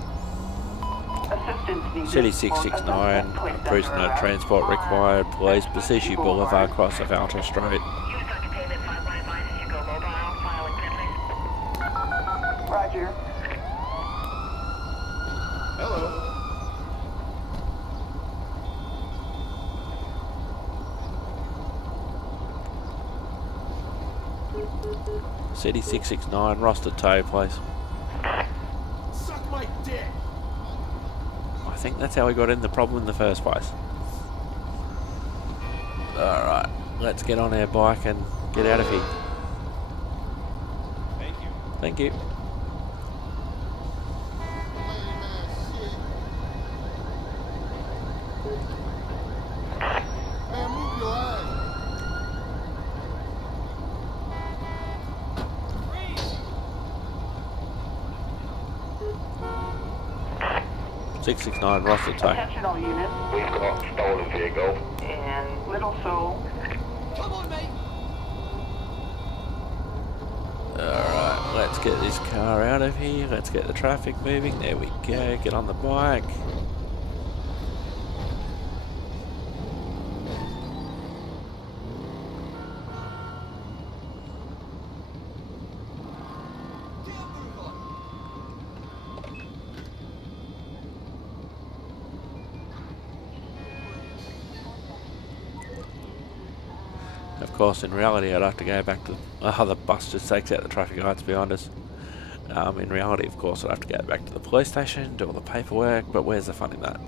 Assistance needed. City 669, prisoner transport required, police, Passaic Boulevard, cross of Alta Street. Use Dr. Payment 515 as you go mobile, filing penalties. Roger. Hello. City 669, roster tow, please. Suck my dick. I think that's how we got in the problem in the first place. Alright, let's get on our bike and get out of here. Thank you. Thank you. Man, move your ass. 669, roster tow. Attention all units. We've got stolen vehicle. And Little Soul. Come on, mate. Alright, let's get this car out of here. Let's get the traffic moving. There we go. Get on the bike. Of course, in reality, I'd have to go back to... the bus just takes out the traffic lights behind us. In reality, of course, I'd have to go back to the police station, do all the paperwork, but where's the fun in that?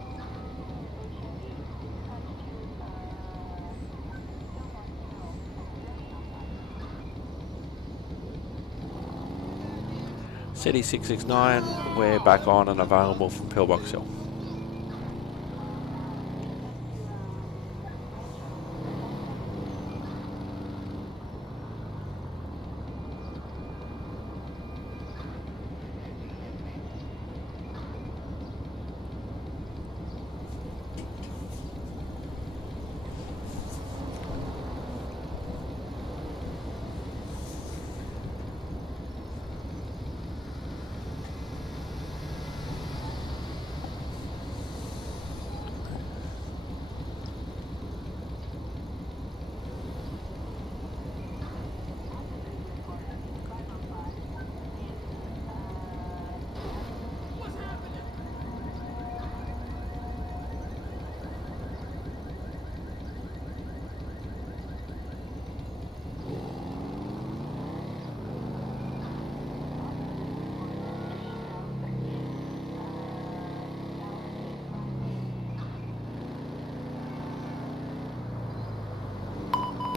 City 669, we're back on and available from Pillbox Hill.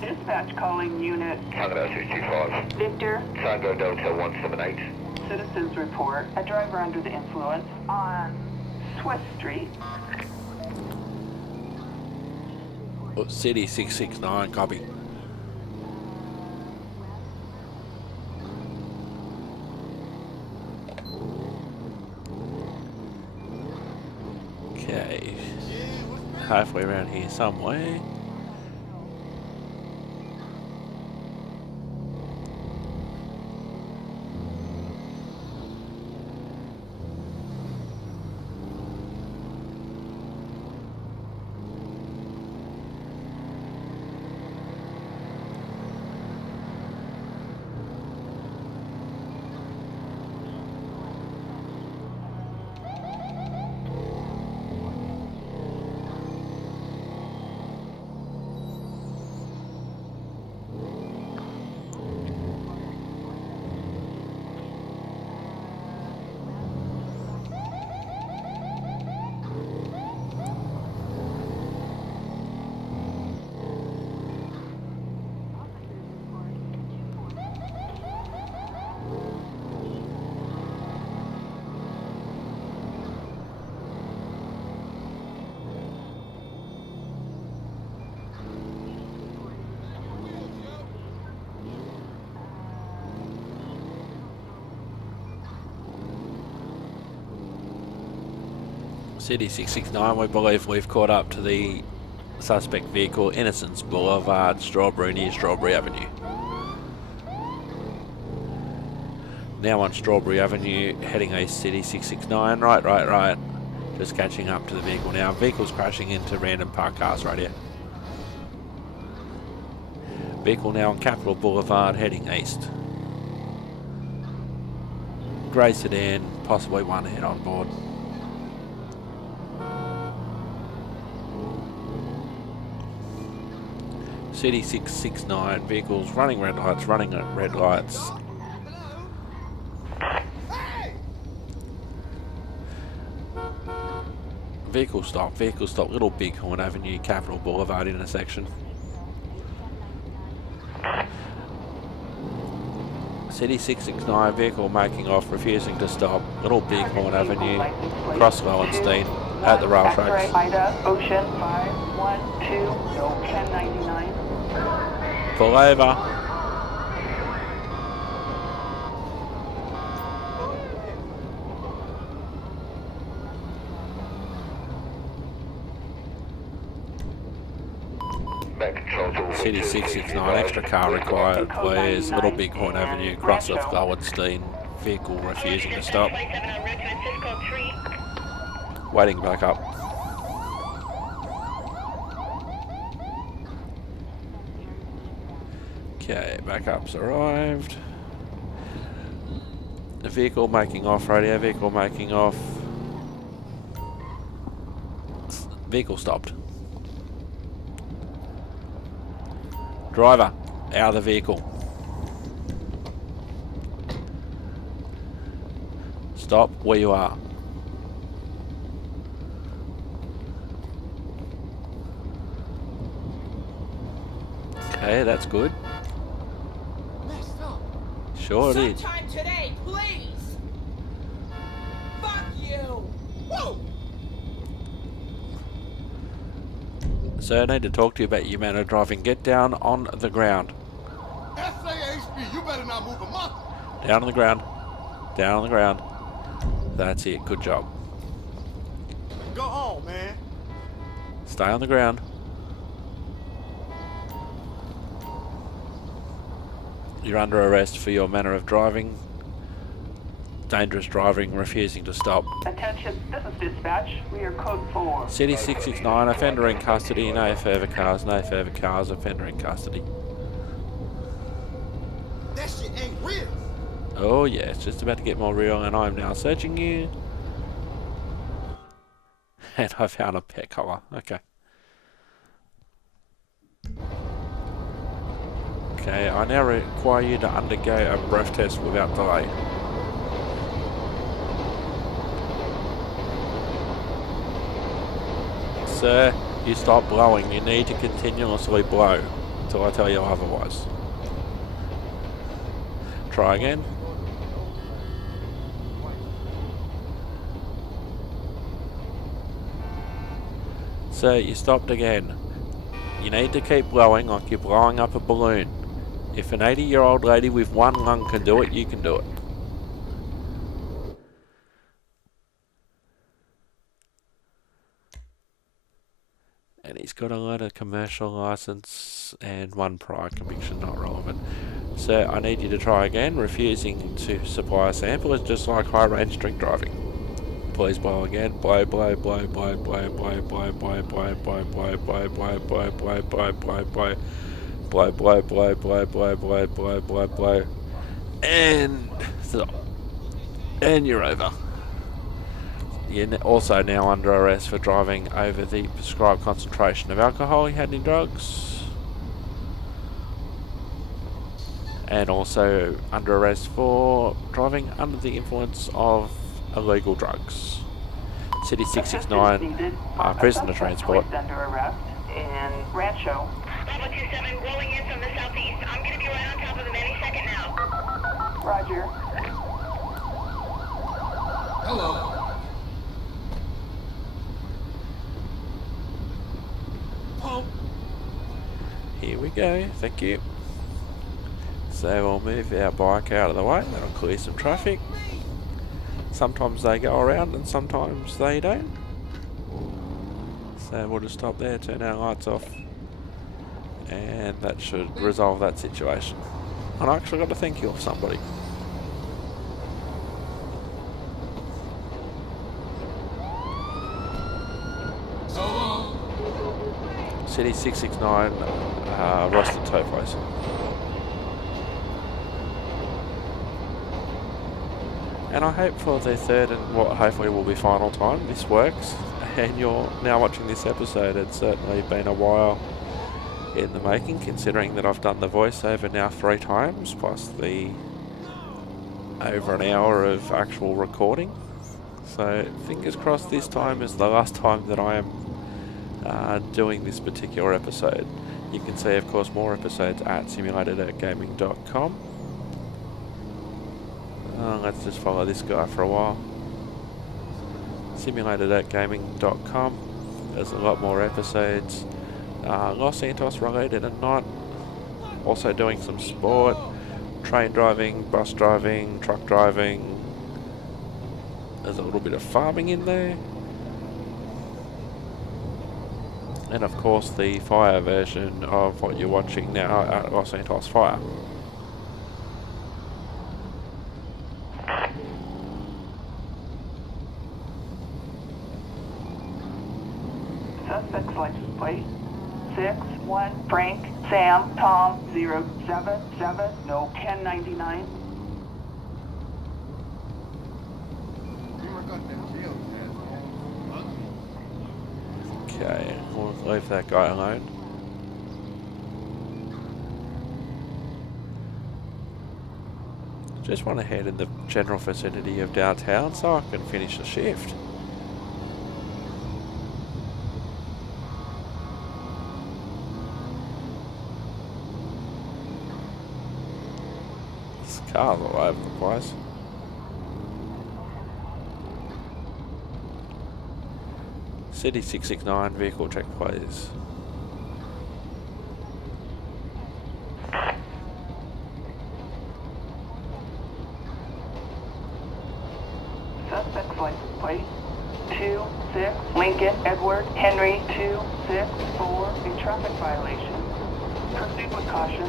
Dispatch calling unit Tango 625. Victor. Tango Delta 178. Citizens report a driver under the influence on Swiss Street. City 669, copy. Okay, halfway around here somewhere. City 669, we believe we've caught up to the suspect vehicle, Innocence Boulevard, Strawberry, near Strawberry Avenue. Now on Strawberry Avenue, heading east, City 669, right. Just catching up to the vehicle now. Vehicle's crashing into random parked cars right here. Vehicle now on Capitol Boulevard, heading east. Grey sedan, possibly one head on board. City 669, vehicles running red lights, Vehicle stop, Little Bighorn Avenue, Capitol Boulevard intersection. City 669, vehicle making off, refusing to stop, Little Bighorn Avenue, cross Lowenstein, at the rail tracks. Ida, Ocean 512, 1099. Pull over. City 669, extra car required, please. Little Bighorn Avenue, cross off Lowenstein, vehicle refusing to stop. Waiting back up. Okay, backup's arrived. The vehicle making off, radio vehicle making off. Vehicle stopped. Driver, Out of the vehicle. Stop where you are. Okay, that's good. Messed up. Sure it is. Sometime today, please. Fuck you. Whoa. Sir, I need to talk to you about your manner of driving. Get down on the ground. SAHB, you better not move a muscle. Down on the ground. Down on the ground. That's it. Good job. Go on, man. Stay on the ground. You're under arrest for your manner of driving. Dangerous driving, refusing to stop. Attention, this is dispatch. We are code 4. City 669, offender in custody. No further cars, no further cars, offender in custody. That shit ain't real. Oh yeah, it's just about to get more real, and I'm now searching you. And I found a pet collar. Okay. Okay, I now require you to undergo a breath test without delay. Sir, you stop blowing. You need to continuously blow until I tell you otherwise. Try again. Sir, you stopped again. You need to keep blowing like you're blowing up a balloon. If an 80-year-old lady with one lung can do it, you can do it. And he's got a learner commercial license and one prior conviction, not relevant. Sir, I need you to try again. Refusing to supply a sample is just like high-range drink driving. Please blow again. Blow, blow, blow, blow, blow, blow, blow, blow, blow, blow, blow, blow, blow, blow, blow, blow, blow, blow. Blow, blow, blow, blow, blow, blow, blow, blow, blow. And stop. And you're over. You're also now under arrest for driving over the prescribed concentration of alcohol. You had any drugs? And also under arrest for driving under the influence of illegal drugs. City 669, prisoner transport. Under arrest in Rancho. Bravo 27 rolling in from the southeast. I'm going to be right on top of them any second now. Roger. Hello. Pump. Here we go, thank you. So we'll move our bike out of the way, that'll clear some traffic. Sometimes they go around and sometimes they don't. So we'll just stop there, turn our lights off, and that should resolve that situation. And I actually got to thank you of somebody. So long. City 669, Rusted Tow Place. And I hope for the third and what hopefully will be final time this works, and you're now watching this episode. It's certainly been a while in the making, considering that I've done the voiceover now 3 times, plus the over an hour of actual recording. So fingers crossed this time is the last time that I am doing this particular episode. You can see, of course, more episodes at simulator.gaming.com. Let's just follow this guy for a while. Simulator.gaming.com. There's a lot more episodes. Los Santos related and not. Also doing some sport, train driving, bus driving, truck driving. There's a little bit of farming in there. And of course the fire version of what you're watching now at Los Santos Fire. Suspect's license plate 6-1 Frank Sam Tom 077 no 1099. Okay, we'll leave that guy alone. Just want to head in the general vicinity of downtown so I can finish the shift. There's cars all over the place. City 669 vehicle check please. Suspect's license plate 26 Lincoln Edward Henry 264. A traffic violation. Proceed with caution.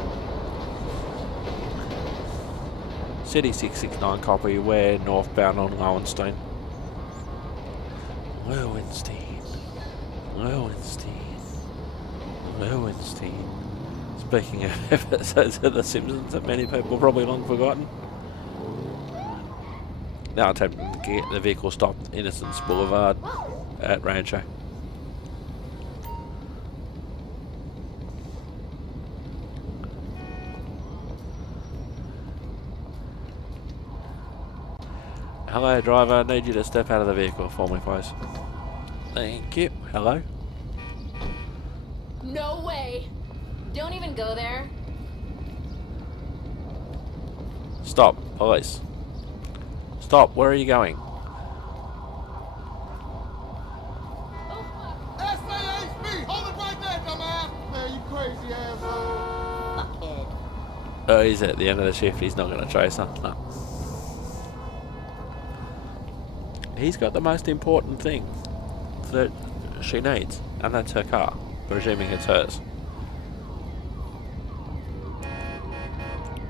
City 669 copy, we're northbound on Lowenstein. Lowenstein. Speaking of episodes of The Simpsons that many people have probably long forgotten. Now attempting to get the vehicle stopped Innocence Boulevard at Rancho. Hello driver, I need you to step out of the vehicle for me please. Thank you. Hello? No way! Don't even go there. Stop, police. Stop, where are you going? SAHB! Hold it right there, dumbass! Man, you crazy asshole. Fuckhead. Oh, he's at the end of the shift, he's not going to chase her. No. He's got the most important thing that she needs, and that's her car, presuming it's hers.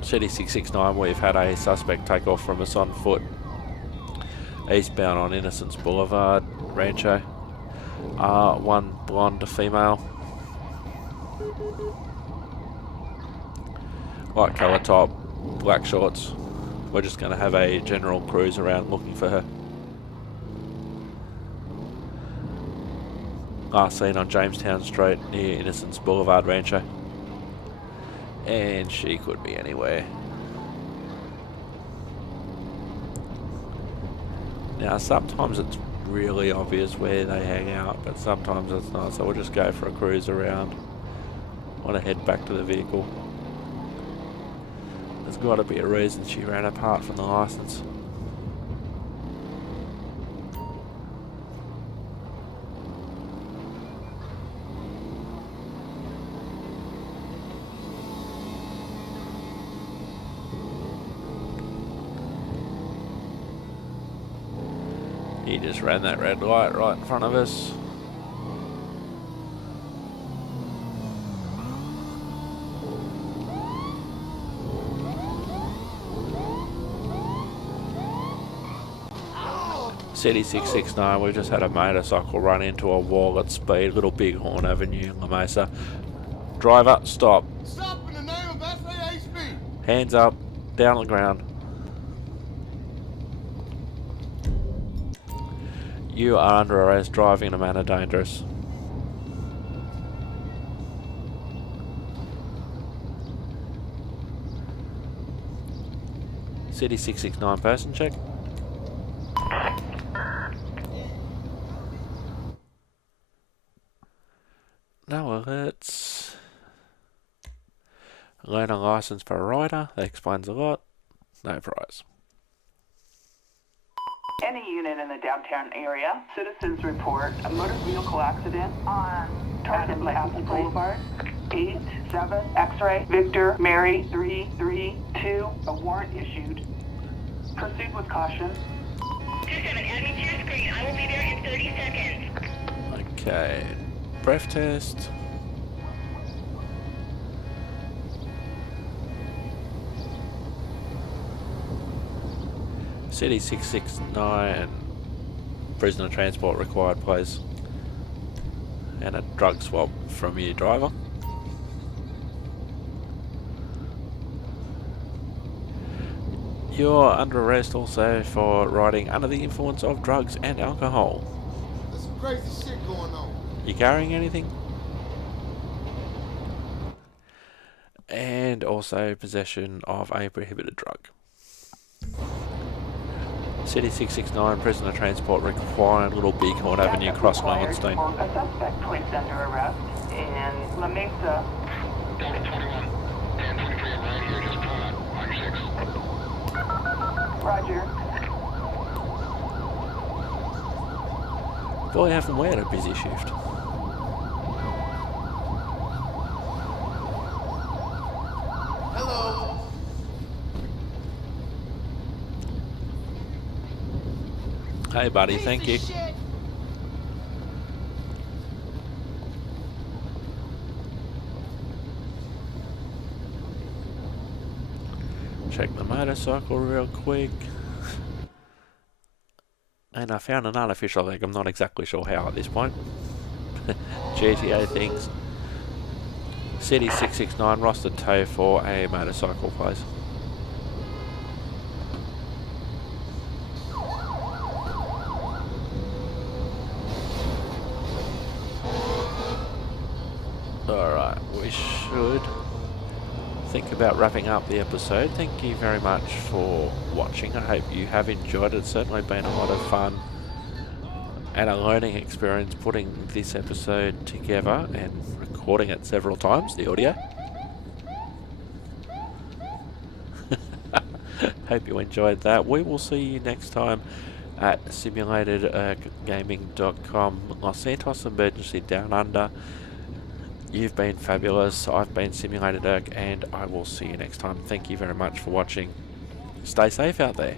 City 669, we've had a suspect take off from us on foot, eastbound on Innocence Boulevard, Rancho. One blonde female, white colour top, black shorts. We're just going to have a general cruise around looking for her. Last seen on Jamestown Street near Innocence Boulevard, Rancho. And she could be anywhere. Now sometimes it's really obvious where they hang out, but sometimes it's not, so we'll just go for a cruise around. Want to head back to the vehicle. There's got to be a reason she ran apart from the license. He just ran that red light right in front of us. City 669, we just had a motorcycle run into a wall at speed, Little Bighorn Avenue, La Mesa. Driver, stop. Stop in the name of SAHB! Hands up, down on the ground. You are under arrest, driving in a manner dangerous. City 669 person check. No alerts. Learner license for a rider. That explains a lot. No prize. Any unit in the downtown area, citizens report a motor vehicle accident on Target Boulevard, 87 X-ray Victor Mary 332. A warrant issued. Proceed with caution. 27, add me to your screen. I will be there in 30 seconds. Okay. Breath test. City 669, prisoner transport required, please. And a drug swab from your driver. You're under arrest also for riding under the influence of drugs and alcohol. There's some crazy shit going on. You carrying anything? And also possession of a prohibited drug. City 669, prisoner transport required, Little Bighorn Avenue, cross Northstein. A suspect placed under arrest in La Mesa. Delta 21, 1023 right here, just pull up, on 6. Roger. Boy, haven't we had a busy shift. Hello. Hey buddy, thank you. Piece of shit. Check the motorcycle real quick. And I found an artificial leg, I'm not exactly sure how at this point. GTA things. City 669, roster tow for a motorcycle, please. Alright, we should think about wrapping up the episode. Thank you very much for watching. I hope you have enjoyed it. It's certainly been a lot of fun and a learning experience putting this episode together and recording it several times, the audio. Hope you enjoyed that. We will see you next time at simulatedgaming.com. Los Santos Emergency Down Under. You've been fabulous. I've been Simulated Erk, and I will see you next time. Thank you very much for watching. Stay safe out there.